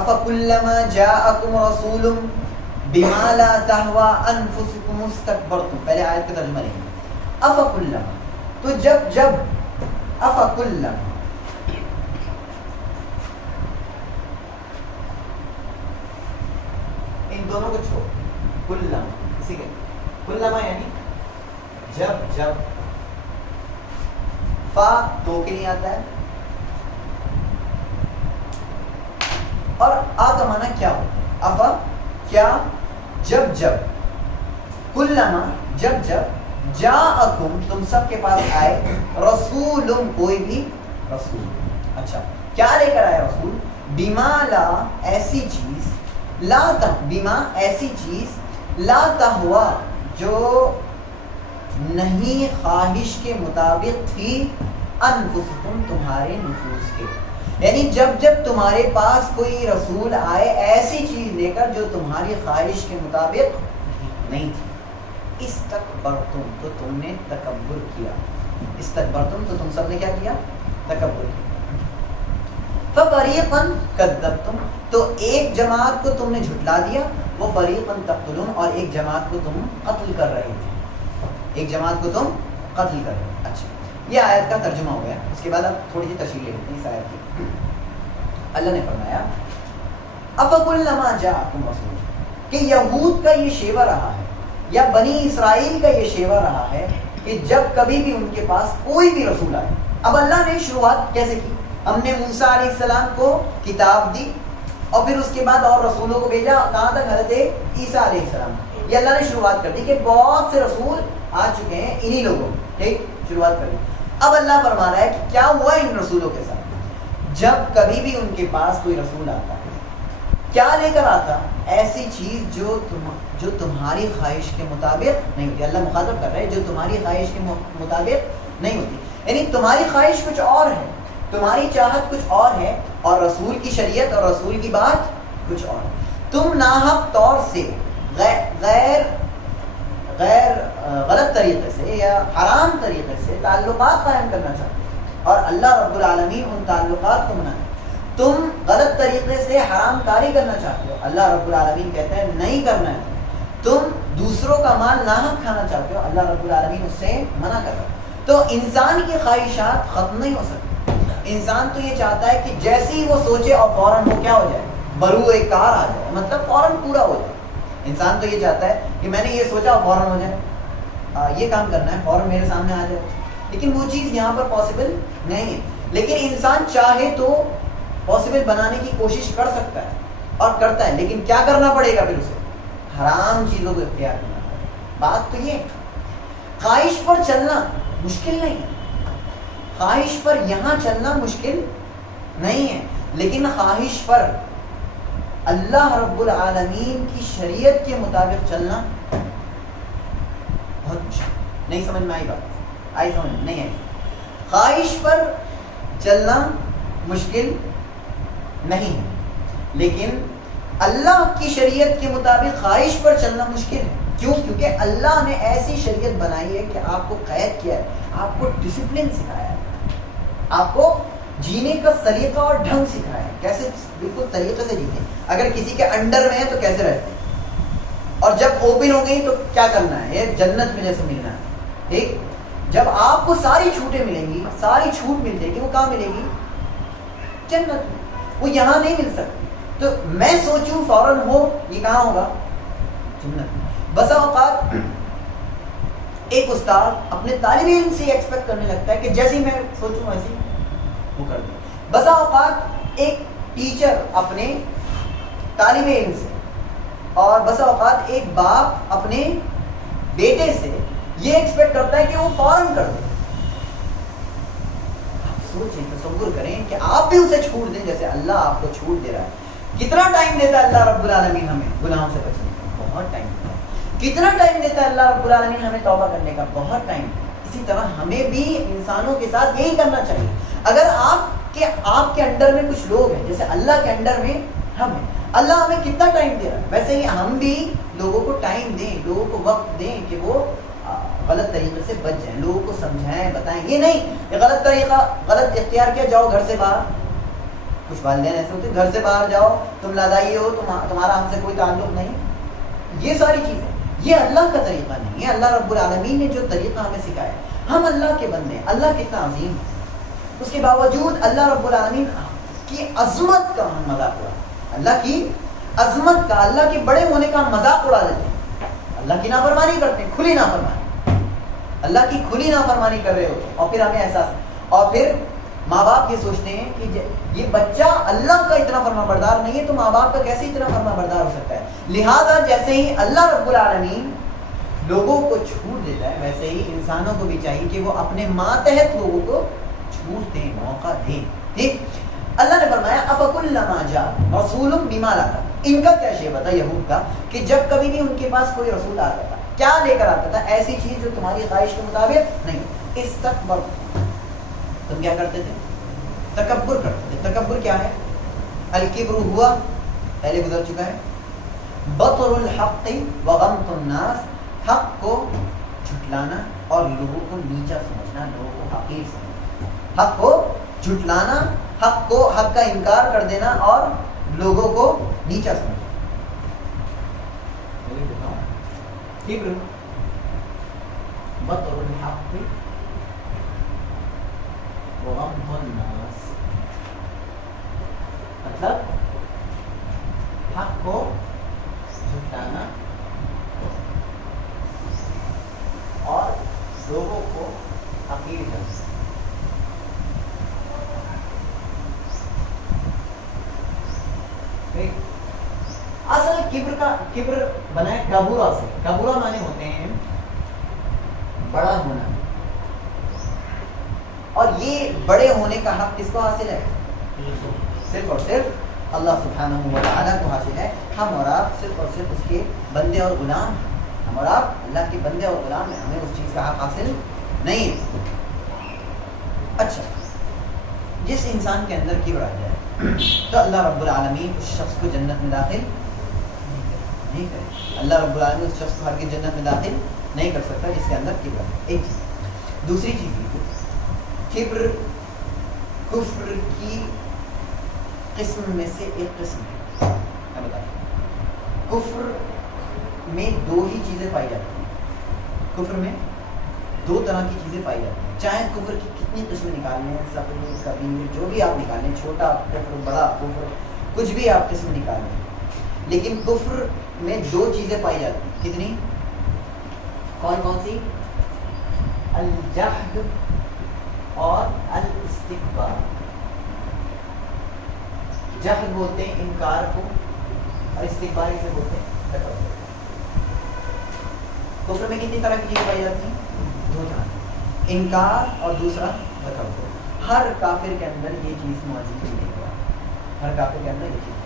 أَفَكُلَّمَا جَاءَكُمْ رَسُولٌ بِمَا لَا تَهْوَى أَنفُسُكُمُ اسْتَكْبَرْتُمْ. پہلے آیت کا ترجمہ لیں گے. أَفَكُلَّمَا، تو جب أَفَكُلَّمَا، ان دونوں کو چھوڑ، کلما اسی کے کلما یعنی جب فا تو کے لیے آتا ہے، اور آ کا معنی کیا ہوتا ہے؟ افا کیا، جب کلما جب جاءکم تم سب کے پاس آئے، رسول کوئی بھی رسول. اچھا، کیا لے کر آئے رسول؟ بما لا ایسی چیز، بما ایسی چیز، لا تہوا جو نہیں خواہش کے مطابق تھی، انفسکم تمہارے نفوس کے. یعنی جب تمہارے پاس کوئی رسول آئے ایسی چیز لے کر جو تمہاری خواہش کے مطابق نہیں تھی، استکبرتم تو تم نے تکبر کیا. استکبرتم تو تم سب نے کیا کیا؟ تکبر کیا. فَفَرِيقًا كَذَّبْتُمْ تو ایک جماعت کو تم نے جھٹلا دیا، وَفَرِيقًا تَقْتُلُونَ اور ایک جماعت کو تم قتل کر رہے تھے، ایک جماعت کو تم قتل کر رہے تھے. اچھا، یہ آیت کا ترجمہ ہو گیا. اس کے بعد اب تھوڑی سی تشریح لے لیتے ہیں اس آیت کی. اللہ نے فرمایا أَفَكُلَّمَا جَاءَكُمْ رَسُولٌ، کہ یہود کا یہ شیوہ رہا ہے یا بنی اسرائیل کا یہ شیوہ رہا ہے کہ جب کبھی بھی ان کے پاس کوئی بھی رسول آئے. اب اللہ نے شروعات کیسے کی؟ ہم نے موسیٰ علیہ السلام کو کتاب دی اور پھر اس کے بعد اور رسولوں کو بھیجا. کہاں تک؟ حضرت عیسیٰ علیہ السلام. یہ اللہ نے شروعات کر دی کہ بہت سے رسول آ چکے ہیں انہی لوگوں. ٹھیک، شروعات کر دی. اب اللہ فرما رہا ہے کہ کیا ہوا ان رسولوں کے ساتھ؟ جب کبھی بھی ان کے پاس کوئی رسول آتا ہے کیا لے کر آتا؟ ایسی چیز جو تمہاری خواہش کے مطابق نہیں ہوتی. اللہ مخاطب کر رہا ہے جو تمہاری خواہش کے مطابق نہیں ہوتی. یعنی تمہاری خواہش کچھ اور ہے, تمہاری چاہت کچھ اور ہے, اور رسول کی شریعت اور رسول کی بات کچھ اور ہے. تم ناحق طور سے غلط طریقے سے یا حرام طریقے سے تعلقات قائم کرنا چاہتے ہو, اور اللہ رب العالمین ان تعلقات کو منع. تم غلط طریقے سے حرام کاری کرنا چاہتے ہو, اللہ رب العالمین کہتے ہیں نہیں کرنا ہے. تم دوسروں کا مال ناحق کھانا چاہتے ہو, اللہ رب العالمین اس سے منع کر رہا ہے. تو انسان کی خواہشات ختم نہیں ہو سکتی. انسان تو یہ چاہتا ہے کہ جیسے ہی وہ سوچے اور فوراً وہ کیا ہو جائے, برو ایک کار آ جائے, مطلب فوراً پورا ہو جائے. انسان تو یہ چاہتا ہے کہ میں نے یہ سوچا اور فوراً ہو جائے, یہ کام کرنا ہے فوراً میرے سامنے آ جائے. لیکن وہ چیز یہاں پر پاسبل نہیں ہے. لیکن انسان چاہے تو پاسبل بنانے کی کوشش کر سکتا ہے اور کرتا ہے, لیکن کیا کرنا پڑے گا؟ پھر اسے حرام چیزوں کو اختیار کرنا پڑے گا. بات تو یہ خواہش پر چلنا مشکل نہیں ہے, خواہش پر یہاں چلنا مشکل نہیں ہے, لیکن خواہش پر اللہ رب العالمین کی شریعت کے مطابق چلنا بہت مشکل. نہیں سمجھ میں آئی بات؟ آئی سمجھ نہیں آئی؟ خواہش پر چلنا مشکل نہیں ہے, لیکن اللہ کی شریعت کے مطابق خواہش پر چلنا مشکل ہے. کیوں؟ کیونکہ اللہ نے ایسی شریعت بنائی ہے کہ آپ کو قید کیا ہے, آپ کو ڈسپلن سکھایا ہے, آپ کو جینے کا سلیقہ اور ڈھنگ سکھایا ہے, کیسے بالکل طریقے سے جیتے. اگر کسی کے انڈر میں ہے تو کیسے رہتے ہیں, اور جب اوپن ہو گئی تو کیا کرنا ہے, یہ جنت میں جیسے ملنا ہے. ٹھیک, جب آپ کو ساری چھوٹیں ملیں گی, ساری چھوٹ مل جائے گی, وہ کہاں ملے گی؟ جنت میں. وہ یہاں نہیں مل سکتی. تو میں سوچوں فوراً ہو, یہ کہاں ہوگا؟ جنت. بسا اوقات ایک استاد اپنے طالب علم سے ایکسپیکٹ کرنے لگتا ہے کہ جیسے ہی میں سوچوں ویسے وہ کر دیں. بسا اوقات ایک ٹیچر اپنے طالب علم سے, اور بسا اوقات ایک باپ اپنے بیٹے سے یہ ایکسپیکٹ کرتا ہے کہ وہ فوراً کر دے. آپ سوچیں, تصور کریں کہ آپ بھی اسے چھوٹ دیں جیسے اللہ آپ کو چھوٹ دے رہا ہے. کتنا ٹائم دیتا ہے اللہ رب العالمین ہمیں گناہوں سے بچنے کا؟ بہت ٹائم دیتا ہے. کتنا ٹائم دیتا ہے اللہ رب العالمین ہمیں توبہ کرنے کا؟ بہت ٹائم. اسی طرح ہمیں بھی انسانوں کے ساتھ یہی کرنا چاہیے. اگر آپ کے انڈر میں کچھ لوگ ہیں, جیسے اللہ کے انڈر میں ہم ہیں, اللہ ہمیں کتنا ٹائم دے رہا ہے, ویسے ہی ہم بھی لوگوں کو ٹائم دیں, لوگوں کو وقت دیں کہ وہ غلط طریقے سے بچ جائیں, لوگوں کو سمجھائیں, بتائیں. یہ نہیں کہ غلط طریقہ, غلط اختیار کیا, جاؤ گھر سے باہر. کچھ والدین ایسے ہوتے ہیں, گھر سے باہر جاؤ, تم لادائی ہو, تمہارا ہم سے کوئی تعلق نہیں. یہ ساری چیزیں, یہ اللہ کا طریقہ نہیں ہے. اللہ رب العالمین نے جو طریقہ ہمیں سکھایا, ہم اللہ کے بندے ہیں. اللہ کتنا عظیم ہے, اس کے باوجود اللہ رب العالمین کی عظمت کا ہم مذاق اڑا, اللہ کی عظمت کا, اللہ کے بڑے ہونے کا ہم مذاق اڑا دیتے ہیں. اللہ کی نافرمانی کرتے ہیں, کھلی نافرمانی, اللہ کی کھلی نافرمانی کر رہے ہوتے ہیں, اور پھر ہمیں احساس, اور پھر ماں باپ یہ سوچتے ہیں کہ یہ بچہ اللہ کا اتنا فرما بردار نہیں ہے, تو ماں باپ کا کیسے اتنا فرما بردار ہو سکتا ہے. لہذا جیسے ہی اللہ رب العالمین لوگوں کو چھوٹ دیتا ہے, ویسے ہی انسانوں کو بھی چاہیے کہ وہ اپنے ماتحت لوگوں کو چھوٹ دیں, موقع دیں. ٹھیک, اللہ نے فرمایا افکلما جاء رسول بما لا تهوى. ان کا کیا شیء بتا یہود کا, کہ جب کبھی بھی ان کے پاس کوئی رسول آتا تھا, کیا لے کر آتا تھا؟ ایسی چیز جو تمہاری خواہش کے مطابق نہیں. استکبر, تم کیا کرتے تھے؟ تکبر کرتے تھے. تکبر کیا ہے؟ الکبر ہوا, پہلے گزر چکا ہے, بطر الحق وغمط الناس, حق کو جھٹلانا اور لوگوں کو نیچا سمجھنا, لوگوں کو حقیر سمجھنا. حق کو جھٹلانا, حق کا انکار کر دینا اور لوگوں کو نیچا سمجھنا. کبر, بطر الحق وغمط الناس, مطلب حق کو جھٹلانا اور لوگوں کو حقیر کرنا. اصل کبر بنا ہے کبورا سے. کبورا معنی ہوتے ہیں بڑا ہونا, اور یہ بڑے ہونے کا حق کس کو حاصل ہے؟ صرف اور صرف اللہ سبحانہ و تعالیٰ کو حاصل ہے. ہم اور آپ صرف اور صرف اس کے بندے اور غلام ہیں. ہم اور آپ اللہ کے بندے اور غلام ہیں, ہمیں اس چیز کا حق حاصل نہیں ہے. اچھا, جس انسان کے اندر کبر آ جائے تو اللہ رب العالمین اس شخص کو جنت میں داخل نہیں کرے. اللہ رب العالمین اس شخص کو ہرگز جنت میں داخل نہیں کر سکتا جس کے اندر کبر ہے. ایک چیز. دوسری چیز یہ کبر کفر کی قسم میں سے ایک قسم ہے. میں بتاتا ہوں, کفر میں دو ہی چیزیں پائی جاتی ہیں. کفر میں دو طرح کی چیزیں پائی جاتی ہیں. چاہے کفر کی کتنی قسمیں نکال لیں, صغیر کبیر جو بھی آپ نکال لیں, چھوٹا کفر بڑا کفر کچھ بھی آپ قسم نکال لیں, لیکن کفر میں دو چیزیں پائی جاتی ہیں. کتنی؟ کون کون سی؟ الجحد اور الاستکبار. جحد بولتے ہیں انکار کو, اور استکبار سے بولتے ہیں تکبر. کفر میں کتنی طرح کی چیزیں پائی جاتی ہیں؟ دو طرح, انکار اور دوسرا تکبر. ہر کافر کے اندر یہ چیز موجود نہیں ہے. ہر کافر کے اندر یہ چیز.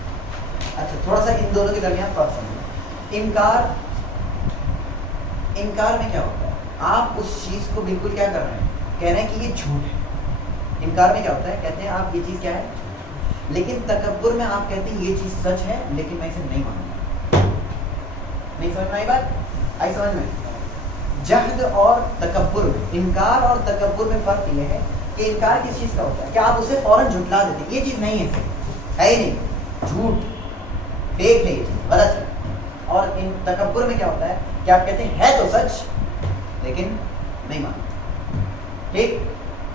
اچھا, تھوڑا سا ان دونوں کے درمیان فرق سمجھیں. انکار میں کیا ہوتا ہے؟ آپ اس چیز کو بالکل کیا کر رہے ہیں, کہہ رہے ہیں کہ یہ جھوٹ ہے. انکار میں کیا ہوتا ہے؟ کہتے ہیں آپ یہ چیز کیا ہے, لیکن تکبر میں آپ کہتے ہیں یہ چیز سچ ہے لیکن میں اسے نہیں مانوں گا. نہیں سمجھ میں آئی بات؟ آئی سمجھ میں؟ جہد اور تکبر میں, انکار اور تکبر میں فرق یہ ہے کہ انکار کس چیز کا ہوتا ہے کہ آپ اسے فوراً جھٹلا دیتے ہیں, یہ چیز نہیں ہے ہی نہیں, جھوٹ فیک ہے, یہ چیز غلط ہے. اور ان تکبر میں کیا ہوتا ہے کہ آپ کہتے ہیں ہے تو سچ لیکن نہیں مانتے. ٹھیک.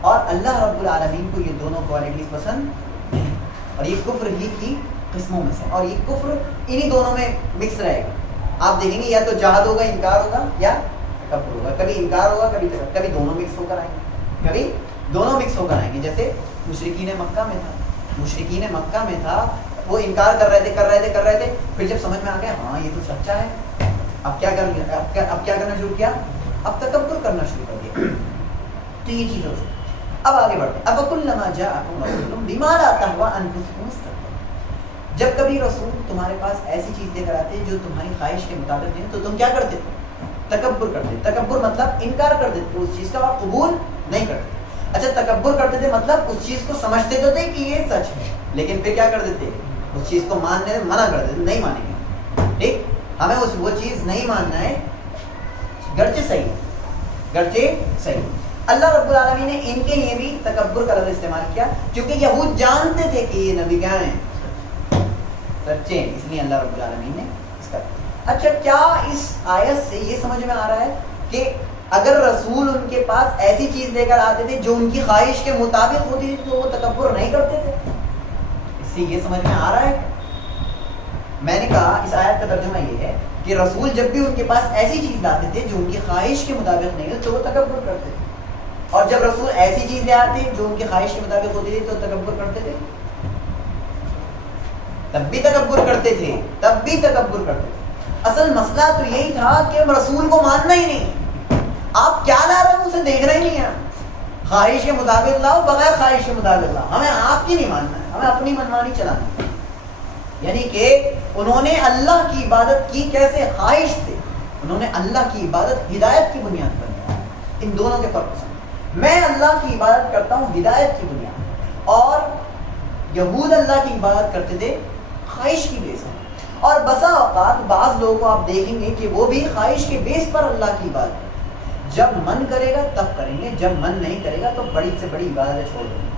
اور اللہ رب العالمین کو یہ دونوں کوالٹیز پسند نہیں, اور یہ کفر ہی کی قسموں میں سے, اور یہ کفر انہی دونوں میں مکس رہے گا. آپ دیکھیں گے یا تو جہاد ہوگا, انکار ہوگا, یا تکبر ہوگا. کبھی انکار ہوگا, کبھی دونوں مکس ہو کر آئیں گے, کبھی دونوں مکس ہو کر آئیں گے. جیسے مشرکین مکہ میں تھا, وہ انکار کر رہے تھے, پھر جب سمجھ میں آ گیا ہاں یہ تو سچا ہے, اب کیا کر لیا, اب کیا کرنا شروع کیا, اب تکبر کرنا شروع کر دیا. تو یہ چیز ہو سکتی. اب آگے بڑھتے ہیں. افکلما جاءکم رسول بما لا تهوى انفسکم استكبرتم. جب کبھی رسول تمہارے پاس ایسی چیز لے کر آتے جو تمہاری خواہش کے مطابق نہیں تو تم کیا کرتے تھے؟ تکبر کرتے. تکبر مطلب انکار کر دیتے, اس چیز کا آپ قبول نہیں کرتے. اچھا, تکبر کرتے تھے مطلب اس چیز کو سمجھتے تو تھے کہ یہ سچ ہے, لیکن پھر کیا کر دیتے, اس چیز کو ماننے سے منع کر دیتے, نہیں مانیں گے. ٹھیک, ہمیں وہ چیز نہیں ماننا ہے, گرچہ صحیح. اللہ رب العالمین نے ان کے لیے بھی تکبر کا لفظ استعمال کیا, کیونکہ یہود جانتے تھے کہ یہ نبی کیا ہیں, سچے ہیں, اس لیے اللہ رب العالمین نے اس کا. اچھا, کیا اس آیت سے یہ سمجھ میں آ رہا ہے کہ اگر رسول ان کے پاس ایسی چیز لے کر آتے تھے جو ان کی خواہش کے مطابق ہوتی تھی تو وہ تکبر نہیں کرتے تھے؟ اس سے یہ سمجھ میں آ رہا ہے. میں نے کہا اس آیت کا ترجمہ یہ ہے کہ رسول جب بھی ان کے پاس ایسی چیز لاتے تھے جو ان کی خواہش کے مطابق نہیں ہوتی تو وہ تکبر کرتے تھے, اور جب رسول ایسی چیز لے آتے جو ان کی خواہش کے مطابق ہوتی تھی تو تکبر کرتے تھے, تب بھی تکبر کرتے تھے. اصل مسئلہ تو یہی تھا کہ رسول کو ماننا ہی نہیں. آپ کیا لا رہے ہیں اسے دیکھنا ہی نہیں ہے. خواہش کے مطابق لاؤ, بغیر خواہش کے مطابق لاؤ, ہمیں آپ کی نہیں ماننا ہے, ہمیں اپنی منمانی چلانی ہے. یعنی کہ انہوں نے اللہ کی عبادت کی کیسے, خواہش سے. انہوں نے اللہ کی عبادت ہدایت کی بنیاد پر کی. ان دونوں کے فرق سے میں اللہ کی عبادت کرتا ہوں ہدایت کی بنیاد, اور یہود اللہ کی عبادت کرتے تھے خواہش کی بیس پر. اور بسا اوقات بعض لوگوں کو آپ دیکھیں گے کہ وہ بھی خواہش کے بیس پر اللہ کی عبادت کرتے ہیں. جب من کرے گا تب کریں گے, جب من نہیں کرے گا تو بڑی سے بڑی عبادتیں چھوڑ دیں گے.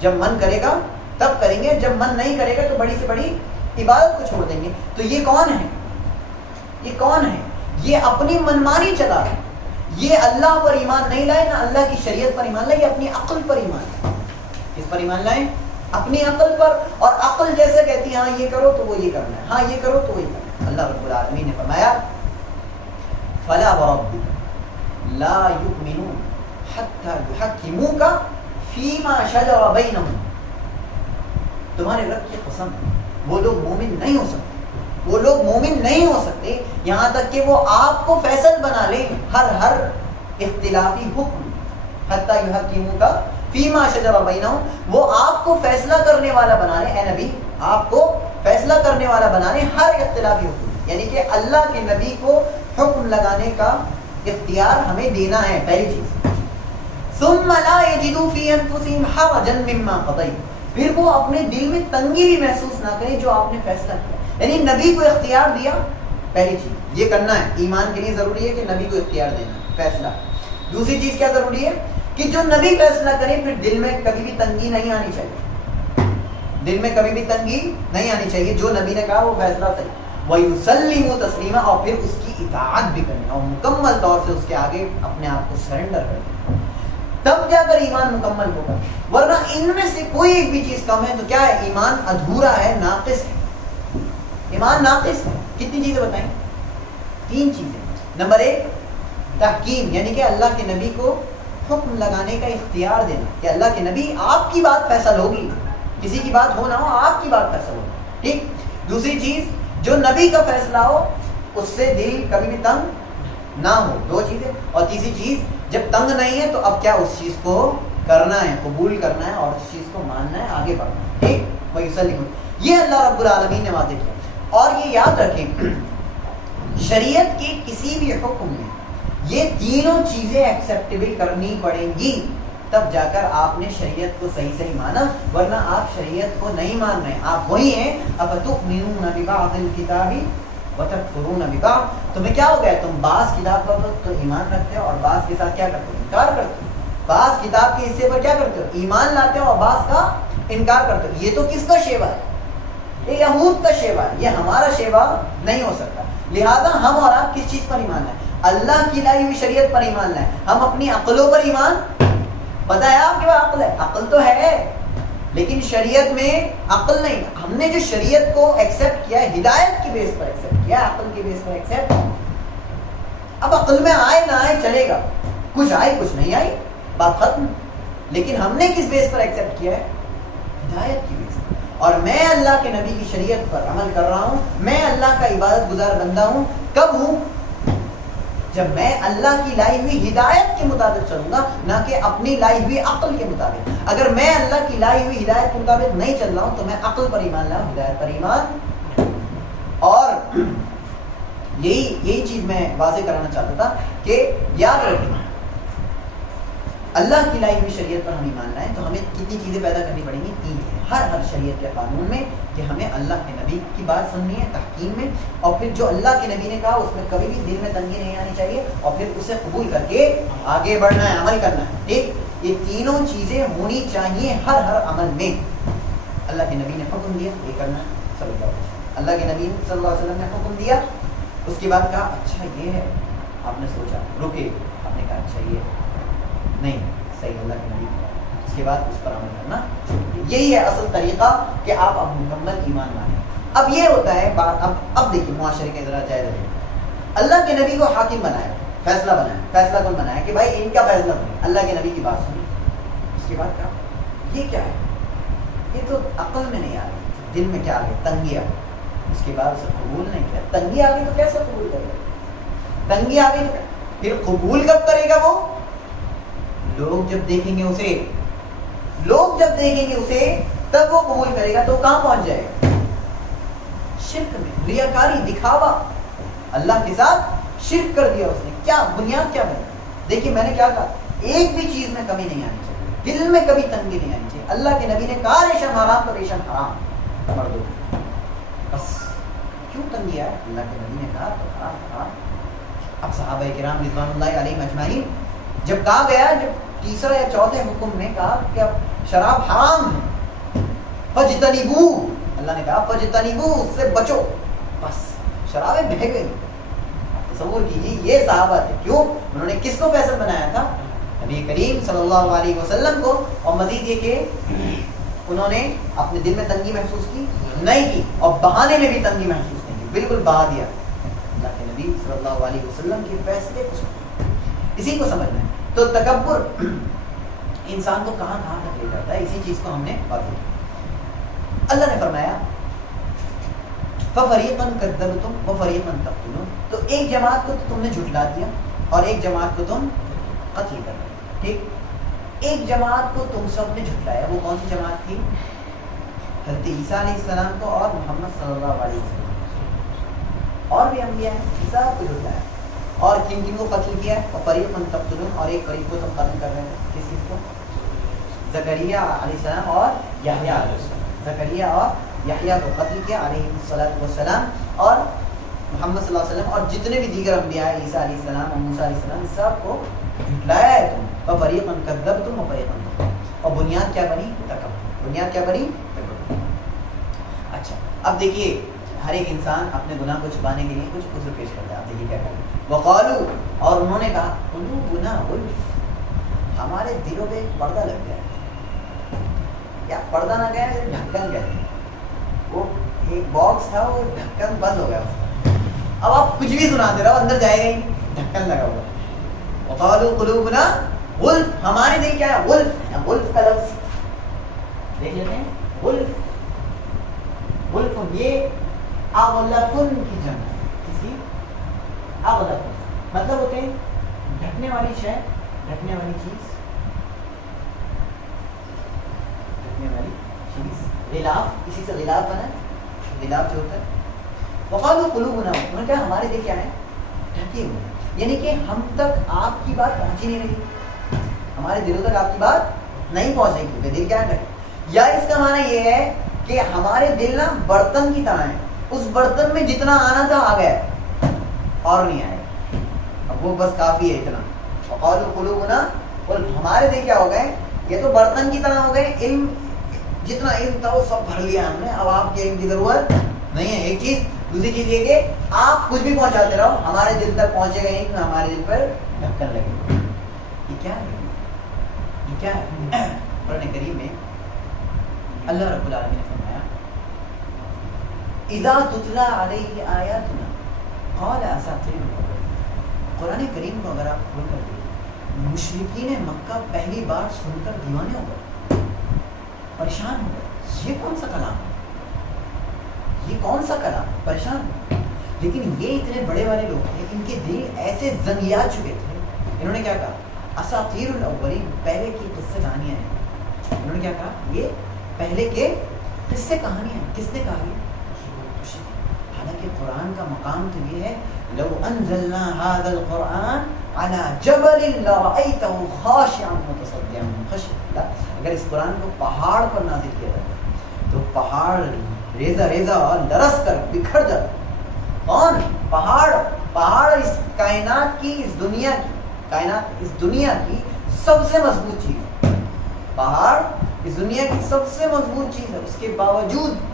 جب من کرے گا تب کریں گے, جب من نہیں کرے گا تو بڑی سے بڑی عبادت کو چھوڑ دیں گے. تو یہ کون ہے؟ یہ اپنی منمانی چلا رہے, یہ اللہ پر ایمان نہیں لائے, نہ اللہ کی شریعت پر ایمان لائے, یہ اپنی عقل پر ایمان لائے. کس پر ایمان لائیں؟ اپنی عقل پر. اور عقل جیسے کہتی ہے ہاں یہ کرو تو وہ یہ کرنا ہے, ہاں یہ کرو تو وہ یہ کرنا ہے. اللہ رب العالمین نے فرمایا فلا وربک لا یؤمنون حتی یحکموک فیما شجر بینہم. تمہارے رب کی قسم, وہ لوگ مومن نہیں ہو سکتے یہاں تک کہ وہ آپ کو فیصل بنا لیں ہر اختلافی حکم. حتی یحکموک فیما شجر بینہم، وہ آپ کو فیصلہ کرنے والا بنا لے، اے نبی آپ کو فیصلہ کرنے والا بنا لے ہر اختلافی حکم، یعنی کہ اللہ کے نبی کو حکم لگانے کا اختیار ہمیں دینا ہے، پہلی چیز۔ ثم لا یجدوا فی انفسہم حرجا مما قضیت، پھر وہ اپنے دل میں تنگی بھی محسوس نہ کریں جو آپ نے فیصلہ کیا، یعنی نبی کو اختیار دیا، پہلی چیز یہ کرنا ہے، ایمان کے لیے ضروری ہے کہ نبی کو اختیار دینا فیصلہ۔ دوسری چیز کیا ضروری ہے کہ جو نبی فیصلہ کرے پھر دل میں کبھی بھی تنگی نہیں آنی چاہیے، دل میں کبھی بھی تنگی نہیں آنی چاہیے، جو نبی نے کہا وہ فیصلہ صحیح۔ وَيُسَلِّمُ تَسْلِيمًا، اور پھر اس کی اطاعت بھی کرنی اور مکمل طور سے اس کے آگے اپنے آپ کو سرنڈر کرنا، تب جا کر ایمان مکمل ہوگا، ورنہ ان میں سے کوئی ایک بھی چیز کم ہے تو کیا ہے، ایمان ادھورا ہے، ناقص ہے، ایمان ناقص ہے۔ کتنی چیزیں بتائیں؟ 3 چیزیں۔ نمبر 1 تحکیم، یعنی کہ اللہ کے نبی کو حکم لگانے کا اختیار دینا، کہ اللہ کے نبی آپ کی بات فیصل ہوگی، کسی کی بات ہو نہ ہو آپ کی بات فیصل ہوگی، ٹھیک۔ دوسری چیز جو نبی کا فیصلہ ہو اس سے دل کبھی بھی تنگ نہ ہو، 2 چیزیں۔ اور تیسری چیز جب تنگ نہیں ہے تو اب کیا اس چیز کو کرنا ہے، قبول کرنا ہے اور اس چیز کو ماننا ہے، آگے بڑھنا ہے، ٹھیک۔ وَيُسَلِّمُ، یہ اللہ رب العالمین نے واضح کیا۔ اور یہ یاد رکھیں شریعت کے کسی بھی حکم میں یہ تینوں چیزیں ایکسیپٹیبل کرنی پڑیں گی، تب جا کر آپ نے شریعت کو صحیح مانا، ورنہ آپ شریعت کو نہیں مان رہے، آپ وہی ہیں اَفَتُؤْمِنُونَ بِبَعْضِ الْكِتَابِ وَتَكْفُرُونَ بِبَعْضٍ، تمہیں کیا ہو گیا، تم بعض کتاب پر تو ایمان رکھتے ہو اور بعض کے ساتھ کیا کرتے ہو، انکار کرتے ہو، بعض کتاب کے حصے پر کیا کرتے ہو، ایمان لاتے ہو اور بعض کا انکار کرتے ہو۔ یہ تو کس کا شیوا ہے، یہ یہود کا شیوا ہے، یہ ہمارا شیوا نہیں ہو سکتا۔ لہذا ہم اور آپ کس چیز پر ایمان لائیں، اللہ کی لائی ہوئی شریعت پر ایمان لائیں، ہم اپنی عقلوں پر ایمان، پتہ ہے آپ کے پاس عقل ہے، عقل تو ہے لیکن شریعت میں عقل نہیں، ہم نے جو شریعت کو ایکسیپٹ کیا ہے ہدایت کی بیس پر ایکسیپٹ کیا ہے، عقل کی بیس پر ایکسیپٹ۔ اب عقل میں آئے نہ آئے چلے گا، کچھ آئی کچھ نہیں آئی، بات ختم۔ لیکن ہم نے کس بیس پر ایکسیپٹ کیا ہے، ہدایت کی بیس پر، اور میں اللہ کے نبی کی شریعت پر عمل کر رہا ہوں، میں اللہ کا عبادت گزار بندہ ہوں، کب ہوں، جب میں اللہ کی لائی ہوئی ہدایت کے مطابق چلوں گا، نہ کہ اپنی لائی ہوئی عقل کے مطابق۔ اگر میں اللہ کی لائی ہوئی ہدایت کے مطابق نہیں چل رہا ہوں تو میں عقل پر ایمان لاؤں، ہدایت پر ایمان۔ اور یہی چیز میں واضح کرانا چاہتا تھا کہ یاد رکھیں اللہ کی لائی ہوئی شریعت پر ہم ایمان لائیں تو ہمیں کتنی چیزیں پیدا کرنی پڑیں گی، 3 چیزیں ہر شریعت کے قانون میں، کہ ہمیں اللہ کے نبی کی بات سننی ہے تحکیم میں، اور پھر جو اللہ کے نبی نے کہا اس میں کبھی بھی دل میں تنگی نہیں آنی چاہیے، اور پھر اسے قبول کر کے آگے بڑھنا ہے، عمل کرنا ہے، ٹھیک۔ یہ تینوں چیزیں ہونی چاہیے ہر عمل میں۔ اللہ کے نبی نے حکم دیا یہ کرنا ہے، صلی اللہ علیہ وسلم، اللہ کے نبی صلی اللہ علیہ وسلم نے حکم دیا، اس کے بعد کہا اچھا یہ ہے، آپ نے سوچا رکے، آپ نے کہا اچھا یہ نہیں صحیح، اللہ کے نبی، اس کے بعد اس پر عمل کرنا، یہی ہے اصل طریقہ کہ آپ اب مکمل ایمان لائیں۔ اب یہ ہوتا ہے بات، اب دیکھیں معاشرے کے ذرا جائزہ لیں، اللہ کے نبی کو حاکم بنایا، فیصلہ بنایا، فیصلہ کون بنایا کہ بھائی ان کا فیصلہ سنیں، اللہ کے نبی کی بات سنیں، اس کے بعد کہا یہ کیا ہے، یہ تو عقل میں نہیں آ رہی، دل میں کیا آ گئی، تنگی آ گئی، اس کے بعد اسے قبول نہیں کیا، تنگی آ گئی تو کیسے قبول کرے گا، تنگی آ گئی تو پھر قبول کب کرے گا وہ، لوگ جب دیکھیں گے اسے، لوگ جب دیکھیں گے اسے تب وہ قبول کرے گا، تو کہاں پہنچ جائے گا، شرک میں، ریاکاری، دکھاوا، اللہ کے ساتھ شرک کر دیا اس نے، کیا بنیاد کیا بنی، دیکھیے میں نے کیا کہا، ایک بھی چیز میں کمی نہیں آنی چاہیے، دل میں کبھی تنگی نہیں آنی چاہیے، اللہ کے نبی نے کہا ریشم حرام تو ریشم حرام کر دو، بس کیوں تنگی ہے، اللہ کے نبی نے کہا تو حرام حرام۔ اب صحابہ کرام رضوان اللہ علیہم اجمعین جب کہا گیا، جب تیسرا یا چوتھے حکم میں کہا کہ اب شراب حرام ہے، فجتنبو، اللہ نے کہا فجتنبو، اس سے بچو، بس شرابیں بہہ گئی۔ تصور کیجیے یہ صحابہ تھے، کیوں، انہوں نے کس کو فیصل بنایا تھا، نبی کریم صلی اللہ علیہ وسلم کو، اور مزید یہ کہ انہوں نے اپنے دل میں تنگی محسوس کی نہیں کی، اور بہانے میں بھی تنگی محسوس نہیں کی، بالکل بہا دیا اللہ کے نبی صلی اللہ علیہ وسلم کے فیصلے کو، اسی کو سمجھنا ہے۔ تو تکبر انسان کو کہاں تک لے جاتا ہے، اسی چیز کو ہم نے واضح کیا۔ اللہ نے فرمایا فَفَرِيقًا كَذَّبْتُمْ وَفَرِيقًا تَقْتُلُونَ، تو ایک جماعت کو تو تم نے جھٹلا دیا اور ایک جماعت کو تم قتل کر دیا، ٹھیک۔ ایک جماعت کو تم سب نے جھٹلایا. وہ کون سی جماعت تھی؟ حضرت عیسیٰ علیہ السلام کو اور محمد صلی اللہ علیہ وسلم. اور بھی انبیاء ہیں, سب کو جھٹلایا. اور کن کن کو قتل کیا؟ فریقا تقتلون, اور ایک فریق کو تم قتل کر رہے ہیں. کس کس کو؟ زکریا علیہ السلام اور یحییٰ علیہ السلام. زکریا اور یحییٰ کو قتل کیا علیہ السلام, اور محمد صلی اللہ علیہ وسلم اور جتنے بھی دیگر انبیاء ہیں, عیسیٰ علیہ السلام اور موسیٰ علیہ السلام, سب کو جھٹلایا ہے تم. ففریقا کذبتم وفریقا تقتلون. اور بنیاد کیا بنی؟ تکبر. بنیاد کیا بنی؟ تکبر. اچھا اب دیکھیے, ہر ایک انسان اپنے گناہ کو چھپانے کے لیے کچھ عذر پیش کرتا ہے. آپ دیکھیے کیا کرتے ہیں. وقالوا, اور انہوں نے کہا, قلوبنا غلف, ہمارے دلوں پہ ایک پردہ لگ گیا ہے. یا پردہ نہ گیا, ڈھکن کہتے ہیں. وہ ایک باکس تھا, وہ ڈھکن بند ہو گیا اس کا. اب آپ کچھ بھی سناتے رہو, اندر جائے گا ہی نہیں, ڈھکن لگا ہوا. وقالوا قلوبنا غلف, ہمارے دل کیا ہے؟ غلف. غلف کا لفظ دیکھ لیتے ہیں. غلف, غلف یہ اغلفن کی جمع ہے. کسی اغلفن مطلب ہوتے ہیں ڈھکنے والی شے, ڈھکنے والی چیز, ڈھکنے والی چیز. غلاف, اسی سے غلاف بنا ہے, غلاف جو ہوتا ہے. وقالوا قلوبنا, انہوں نے کہا ہمارے دل کیا ہے؟ ڈھکے ہوئے. یعنی کہ ہم تک آپ کی بات پہنچی نہیں رہی, ہمارے دلوں تک آپ کی بات نہیں پہنچ رہی, کیونکہ دل کیا ہے؟ یا اس کا معنی یہ ہے کہ ہمارے دل نا برتن کی طرح ہے, اس برتن میں جتنا آنا تھا آ گیا, اور نہیں آئے. اب وہ بس کافی ہے اتنا. وقالوا قلوبنا غلف, ہمارے دل کیا ہو گئے؟ یہ تو برتن کی طرح ہو گئے. علم, جتنا علم تھا وہ سب بھر لیا ہم نے, اب آپ کے علم کی ضرورت نہیں ہے. ایک چیز. دوسری چیز یہ کہ آپ کچھ بھی پہنچاتے رہو, ہمارے دل تک پہنچے گا نہیں, کہ ہمارے دل پر ڈھکن لگے. یہ کیا ہے؟ یہ کیا ہے؟ قرآن کریم میں اللہ رب العالمین نے فرمایا, اذا تتلی علیہ آیاتنا قال اساطیر الاولین. قرآن کریم کو اگر آپ کھول کر دیکھیں, مشرکین مکہ پہلی بار سن کر دیوانے ہو گئے, پریشان ہو گئے. یہ کون سا کلام ہے؟ یہ کون سا کلام؟ پریشان. لیکن یہ اتنے بڑے والے لوگ تھے, ان کے دل ایسے زنگیا چکے تھے. انہوں نے کیا کہا؟ اساطیر الاولین, پہلے کی قصے کہانیاں ہیں. انہوں نے کیا کہا؟ یہ پہلے کے قصے کہانیاں ہیں. کس نے کہا یہ؟ حالانکہ قرآن کا مقام تو یہ ہے, لو انزلنا هذا القرآن على جبل لرأيته خاشعا متصدعا من خشية الله. اگر اس قرآن کو پہاڑ پر نازل کیا جاتا تو پہاڑ ریزہ ریزہ اور لرس کر بکھر جاتا. کون؟ پہاڑ. پہاڑ اس کائنات کی, اس دنیا کی, کائنات اس دنیا کی سب سے مضبوط چیز. پہاڑ اس دنیا کی سب سے مضبوط چیز ہے. اس کے باوجود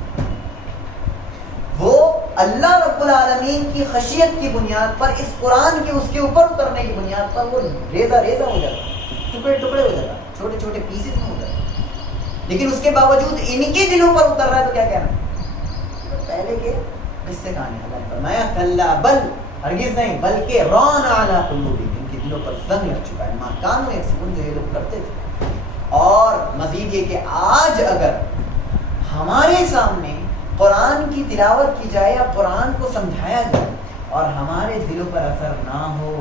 وہ اللہ رب العالمین کی خشیت کی بنیاد پر, اس قرآن کے اس کے اوپر اترنے کی بنیاد پر وہ ریزہ ریزہ ہو جاتا, ٹکڑے ٹکڑے ہو جاتا, چھوٹے چھوٹے پیسز میں ہو جاتا. لیکن اس کے باوجود ان کے دلوں پر اتر رہا ہے تو کیا کہنا ہے؟ پہلے کے قصے کہانی. اللہ نے فرمایا کلا بل, ہرگز نہیں, بلکہ ران علی قلوبہم, ان کے دلوں پر زنگ لگ چکا ہے, ما کانوا یکسبون, جو یہ لوگ کرتے تھے. اور مزید یہ کہ آج اگر ہمارے سامنے قرآن کی تلاوت کی جائے یا قرآن کو سمجھایا جائے اور ہمارے دلوں پر اثر نہ ہو,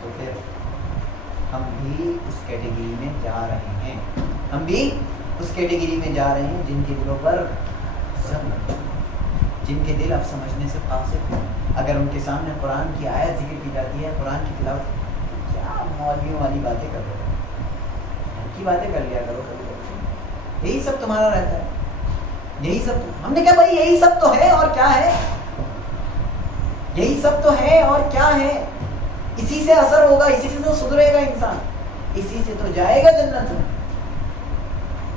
تو پھر ہم بھی اس کیٹیگری میں جا رہے ہیں. ہم بھی اس کیٹیگری میں جا رہے ہیں جن کے دلوں پر زنگ لگ, جن کے دل اب سمجھنے سے قاصر ہیں. اگر ان کے سامنے قرآن کی آیت ذکر کی جاتی ہے, قرآن کی تلاوت, کیا مولویوں والی باتیں کر رہے ہیں, کی باتیں کر لیا کرو کبھی کبھی. یہی سب تمہارا رہتا ہے, یہی سب. ہم نے کہا بھائی یہی سب تو ہے اور کیا ہے, یہی سب تو ہے اور کیا ہے. اسی سے اثر ہوگا, اسی سے تو سدھرے گا انسان, اسی سے تو جائے گا جنت میں.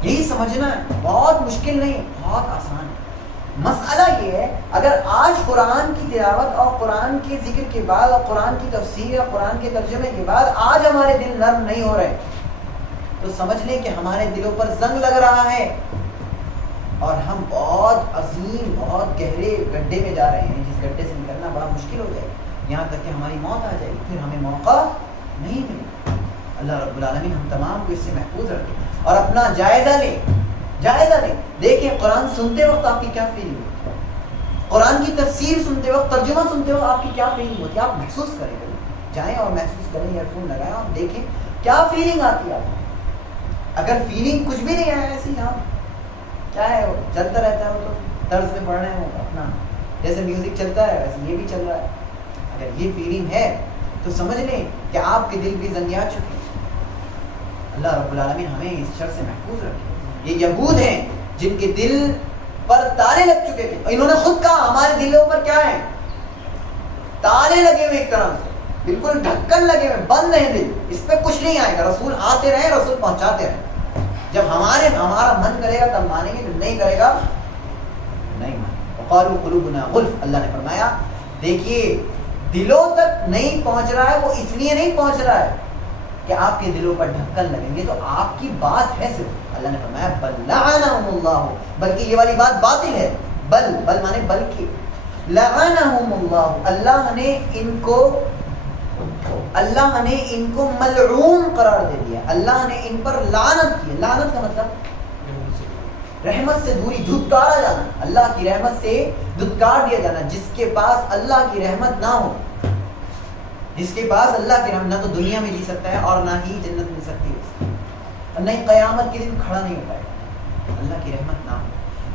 یہی سمجھنا ہے, بہت مشکل نہیں, بہت آسان ہے. مسئلہ یہ ہے, اگر آج قرآن کی تلاوت اور قرآن کے ذکر کے بعد اور قرآن کی تفسیر اور قرآن کے ترجمے کے بعد آج ہمارے دل نرم نہیں ہو رہے, تو سمجھ لیں کہ ہمارے دلوں پر زنگ لگ رہا ہے اور ہم بہت عظیم, بہت گہرے گڈھے میں جا رہے ہیں, جس گڈھے سے نکلنا بڑا مشکل ہو جائے گا, یہاں تک کہ ہماری موت آ جائے گی, پھر ہمیں موقع نہیں ملے. اللہ رب العالمین ہم تمام کو اس سے محفوظ رکھے اور اپنا جائزہ لے, جائزہ لے. دیکھیں قرآن سنتے وقت آپ کی کیا فیلنگ ہوتی, قرآن کی تفسیر سنتے وقت, ترجمہ سنتے وقت آپ کی کیا فیلنگ ہوتی ہے, آپ محسوس کریں گے. جائیں اور محسوس کریں, ایئر فون لگائیں اور دیکھیں کیا فیلنگ آتی ہے آپ کو. اگر فیلنگ کچھ بھی نہیں ہے ایسی, ہاں کیا ہے وہ چلتا رہتا ہے, وہ تو طرز میں پڑھ رہے ہیں وہ اپنا, جیسے میوزک چلتا ہے ویسے یہ بھی چل رہا ہے. اگر یہ فیلنگ ہے تو سمجھ لیں کہ آپ کے دل بھی زنگیا چکے ہیں. اللہ رب العالمین ہمیں اس شر سے محفوظ رکھے. یہ یہود ہیں جن کے دل پر تالے لگ چکے تھے, انہوں نے خود کہا ہمارے دلوں پر کیا ہے, تالے لگے ہوئے, ایک طرح سے بالکل ڈھکن لگے ہوئے, بند ہیں دل, اس پہ کچھ نہیں آئے گا. رسول آتے رہے, رسول پہنچاتے رہے. جب ہمارا من کرے گا تب مانیں گے, جب نہیں کرے گا نہیں مانیں. وقالوا قلوبنا غلف, اللہ نے فرمایا دیکھیے دلوں تک نہیں پہنچ رہا ہے, وہ اس لیے نہیں پہنچ رہا ہے کہ آپ کے دلوں پر ڈھکن لگیں گے تو آپ کی بات ہے صرف. اللہ نے فرمایا بل لعنہم اللہ, بلکہ یہ والی بات باطل ہے. بل مانے بلکہ, لعنہم اللہ, اللہ نے ان کو ملعون قرار دے دیا, اللہ نے ان پر لعنت کی. لعنت کا مطلب رحمت سے دوری, دھتکارا جانا, اللہ کی رحمت سے دھتکار دیا جانا. جس کے پاس اللہ کی رحمت نہ ہو, جس کے پاس اللہ کی رحمت نہ تو دنیا میں جی سکتا ہے اور نہ ہی جنت مل سکتی ہے, اور نہ ہی قیامت کے دن کھڑا نہیں ہو پائے گا. اللہ کی رحمت نہ ہو.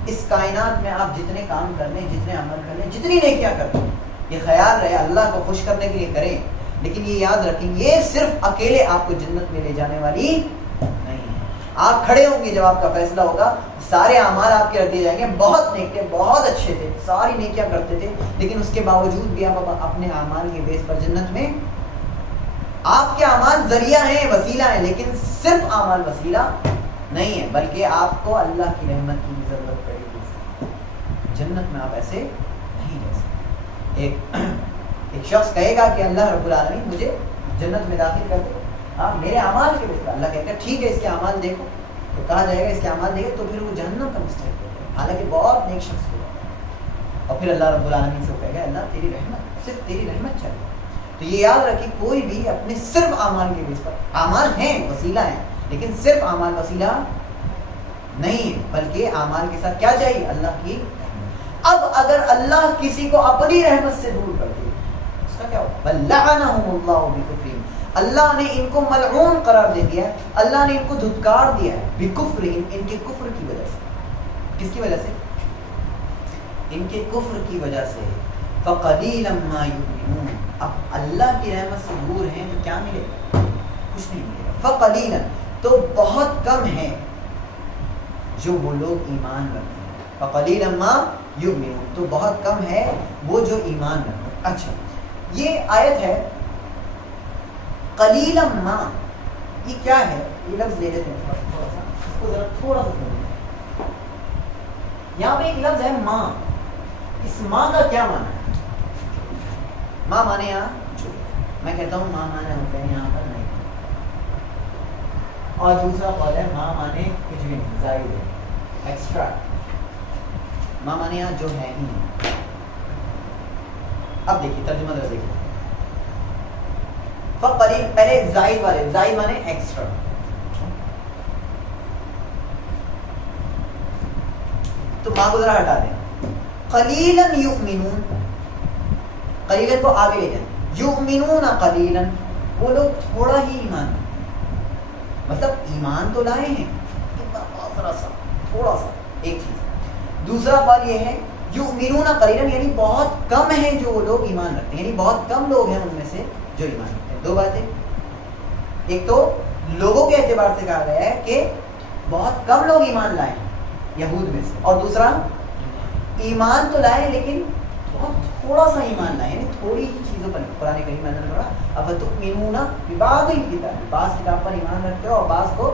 اس کائنات میں آپ جتنے کام کر لیں, جتنے عمل کر لیں, جتنی نیکیاں کر لیں, یہ خیال رہے اللہ کو خوش کرنے کے لیے کریں, لیکن یہ یاد رکھیں یہ صرف اکیلے آپ کو جنت میں لے جانے والی نہیں ہے. آپ کھڑے ہوں گے جب آپ کا فیصلہ ہوگا, سارے اعمال آپ کے رکھ دیے جائیں گے, بہت نیک تھے, بہت اچھے تھے, ساری نیکیاں کرتے تھے, لیکن اس کے باوجود بھی آپ اپنے اعمال کے بیس پر جنت میں, آپ کے اعمال ذریعہ ہیں, وسیلہ ہیں, لیکن صرف اعمال وسیلہ نہیں ہے, بلکہ آپ کو اللہ کی رحمت کی ضرورت پڑے گی. جنت میں آپ ایسے نہیں جا سکتے. ایک شخص کہے گا کہ اللہ رب العالمین مجھے جنت میں داخل کر دے, ہاں میرے اعمال کے بیس پر. اللہ کہے گا ٹھیک ہے اس کے اعمال دیکھو, تو کہا جائے گا اس کے اعمال دیکھو, تو پھر وہ جہنم کا مستحق ہوگا, حالانکہ بہت نیک شخص ہوگا. اور پھر اللہ رب العالمین سے کہے گا اللہ تیری رحمت, صرف تیری رحمت چاہیے. تو یہ یاد رکھیں کوئی بھی اپنے صرف اعمال کے بیس پر, اعمال ہیں وسیلہ ہیں, لیکن صرف اعمال وسیلہ نہیں ہے, بلکہ اعمال کے ساتھ کیا چاہیے, اللہ کی. اب اگر اللہ کسی کو اپنی رحمت سے دور کر دے, اس کا کیا ہوگا, بل لعنہم اللہ بکفرہم, اللہ نے ان کو ملعون قرار دے دیا ہے, اللہ نے ان کو دھتکار دیا ہے, بکفرہم, ان کے کفر کی وجہ سے. کس کی وجہ سے, ان کے کفر کی وجہ سے. فقلیلا ما یؤمنون, اب اللہ کی رحمت سے دور ہیں تو کیا ملے گا, کچھ نہیں ملے گا. فقلیلا, تو بہت کم ہے جو وہ لوگ ایمان رکھتے ہیں. فقلیلا ما یؤمنون, تو بہت کم ہے وہ جو ایمان رکھتے ہیں. اچھا یہ آیت ہے قلیلا ما, یہ کیا ہے, یہ لفظ لے لیتے ہیں تھوڑا سا, اس کو ذرا تھوڑا سا سمجھیں. یہاں پہ ایک لفظ ہے ماں, اس ماں کا کیا معنی ہے؟ ماں مانے یہاں جو, میں کہتا ہوں ماں مانے ہوتے ہیں یہاں پر نہیں, اور دوسرا قول ہے ماں مانے کچھ بھی نہیں, زائد ہے, ایکسٹرا. ماں مانے یہاں جو ہے ہی نہیں. اب دیکھیے ترجمہ ذرا دیکھیے. فقلیل, پہلے زائد والے, زائد مانے ایکسٹرا. تو ماں کو ذرا ہٹا دیں. قلیلا یؤمنون, قلیلا کو آگے لے جائیں, یؤمنون قلیلا, وہ لوگ تھوڑا ہی ایمان, مطلب ایمان تو لائے ہیں ذرا سا, تھوڑا سا, ایک چیز. دوسرا بات یہ ہے یؤمنون قلیلا, یعنی بہت کم ہیں جو وہ لوگ ایمان رکھتے ہیں, یعنی بہت کم لوگ ہیں ان میں سے جو ایمان رکھتے ہیں. دو باتیں, ایک تو لوگوں کے اعتبار سے کہا گیا ہے کہ بہت کم لوگ ایمان لائے ہیں یہود میں سے, اور دوسرا ایمان تو لائے لیکن بہت تھوڑا سا ایمان لائے, یعنی تھوڑی ہی چیزوں پر. قرآن کریم میں نے پڑھا افتؤمنون ببعض الکتاب, بعض کتاب پر ایمان رکھتے ہو اور بعض کو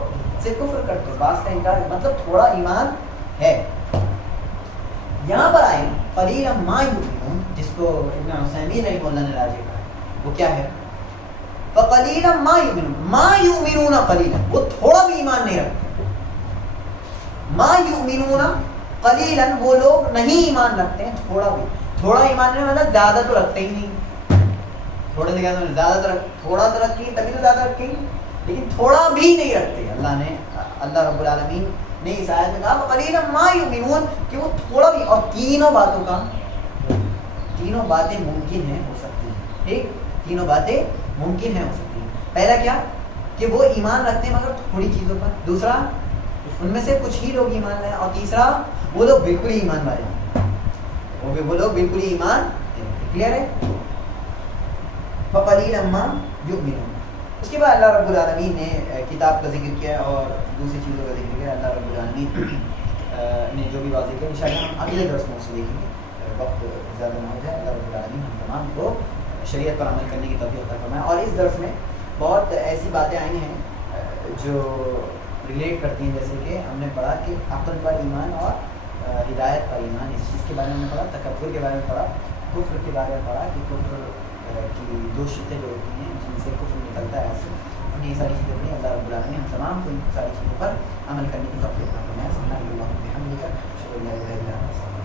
سے کفر کرتے ہو, بعض کا انکار, مطلب تھوڑا ایمان ہے. یہاں پر آئے قلیلا ما یؤمنون, جس کو ابن عثیمین رحمہ اللہ نے راجع کہا, وہ کیا ہے, فقلیلا ما یؤمنون, ما یؤمنون قلیلا, وہ تھوڑا بھی ایمان نہیں رکھتے. ما یؤمنون قلیلا, وہ لوگ نہیں ایمان رکھتے ہیں تھوڑا بھی. تھوڑا ایمان نہیں مطلب زیادہ تو رکھتے ہی نہیں, تھوڑے سے کہتے ہیں زیادہ تو تھوڑا تو رکھیں تبھی تو زیادہ رکھیں, لیکن تھوڑا بھی نہیں رکھتے. اللہ رب العالمین نے اس آیت میں کہا قلیلا ما یؤمنون, کہ وہ تھوڑا بھی. اور تینوں باتیں ممکن ہیں, ہو سکتی ہیں, ٹھیک, تینوں باتیں ممکن ہیں ہو سکتی ہیں. پہلا کیا کہ وہ ایمان رکھتے ہیں مگر تھوڑی چیزوں پر, دوسرا ان میں سے کچھ ہی لوگ ایمان لائے, اور تیسرا وہ لوگ بالکل ہی ایمان والے ہیں, وہ لوگ بالکل ہی ایمان. کلیئر ہے؟ فَقَلِيلًا مَا يُؤْمِنُونَ. اس کے بعد اللہ رب العالمین نے کتاب کا ذکر کیا اور دوسری چیزوں کا ذکر کیا. اللہ رب العالمین نے جو بھی واضح کیا انشاءاللہ ہم اگلے درس میں اسے دیکھیں گے, وقت زیادہ نہ ہو جائے. اللہ رب العالمین ہم تمام کو شریعت پر عمل کرنے کی توفیق عطا فرمائے. اور اس درس میں بہت ایسی باتیں آئی ہیں جو ریلیٹ کرتی ہیں, جیسے کہ ہم نے پڑھا کہ عقل پر ایمان اور ہدایت پر ایمان, اس چیز کے بارے میں ہم نے پڑھا. تکبر کے بارے میں پڑھا, کفر کے بارے میں پڑھا کہ کفر کی دو شقیں جو ہوتی ہیں جن سے کفر نکلتا ہے ایسے, ہم نے یہ ساری چیزیں پڑھی. اللہ رب العالمین ہم تمام کو ان ساری چیزوں پر عمل کرنے کی توفیق عطا فرمائے. سبحانک اللہم و بحمدک اشہد ان لا الہ الا انت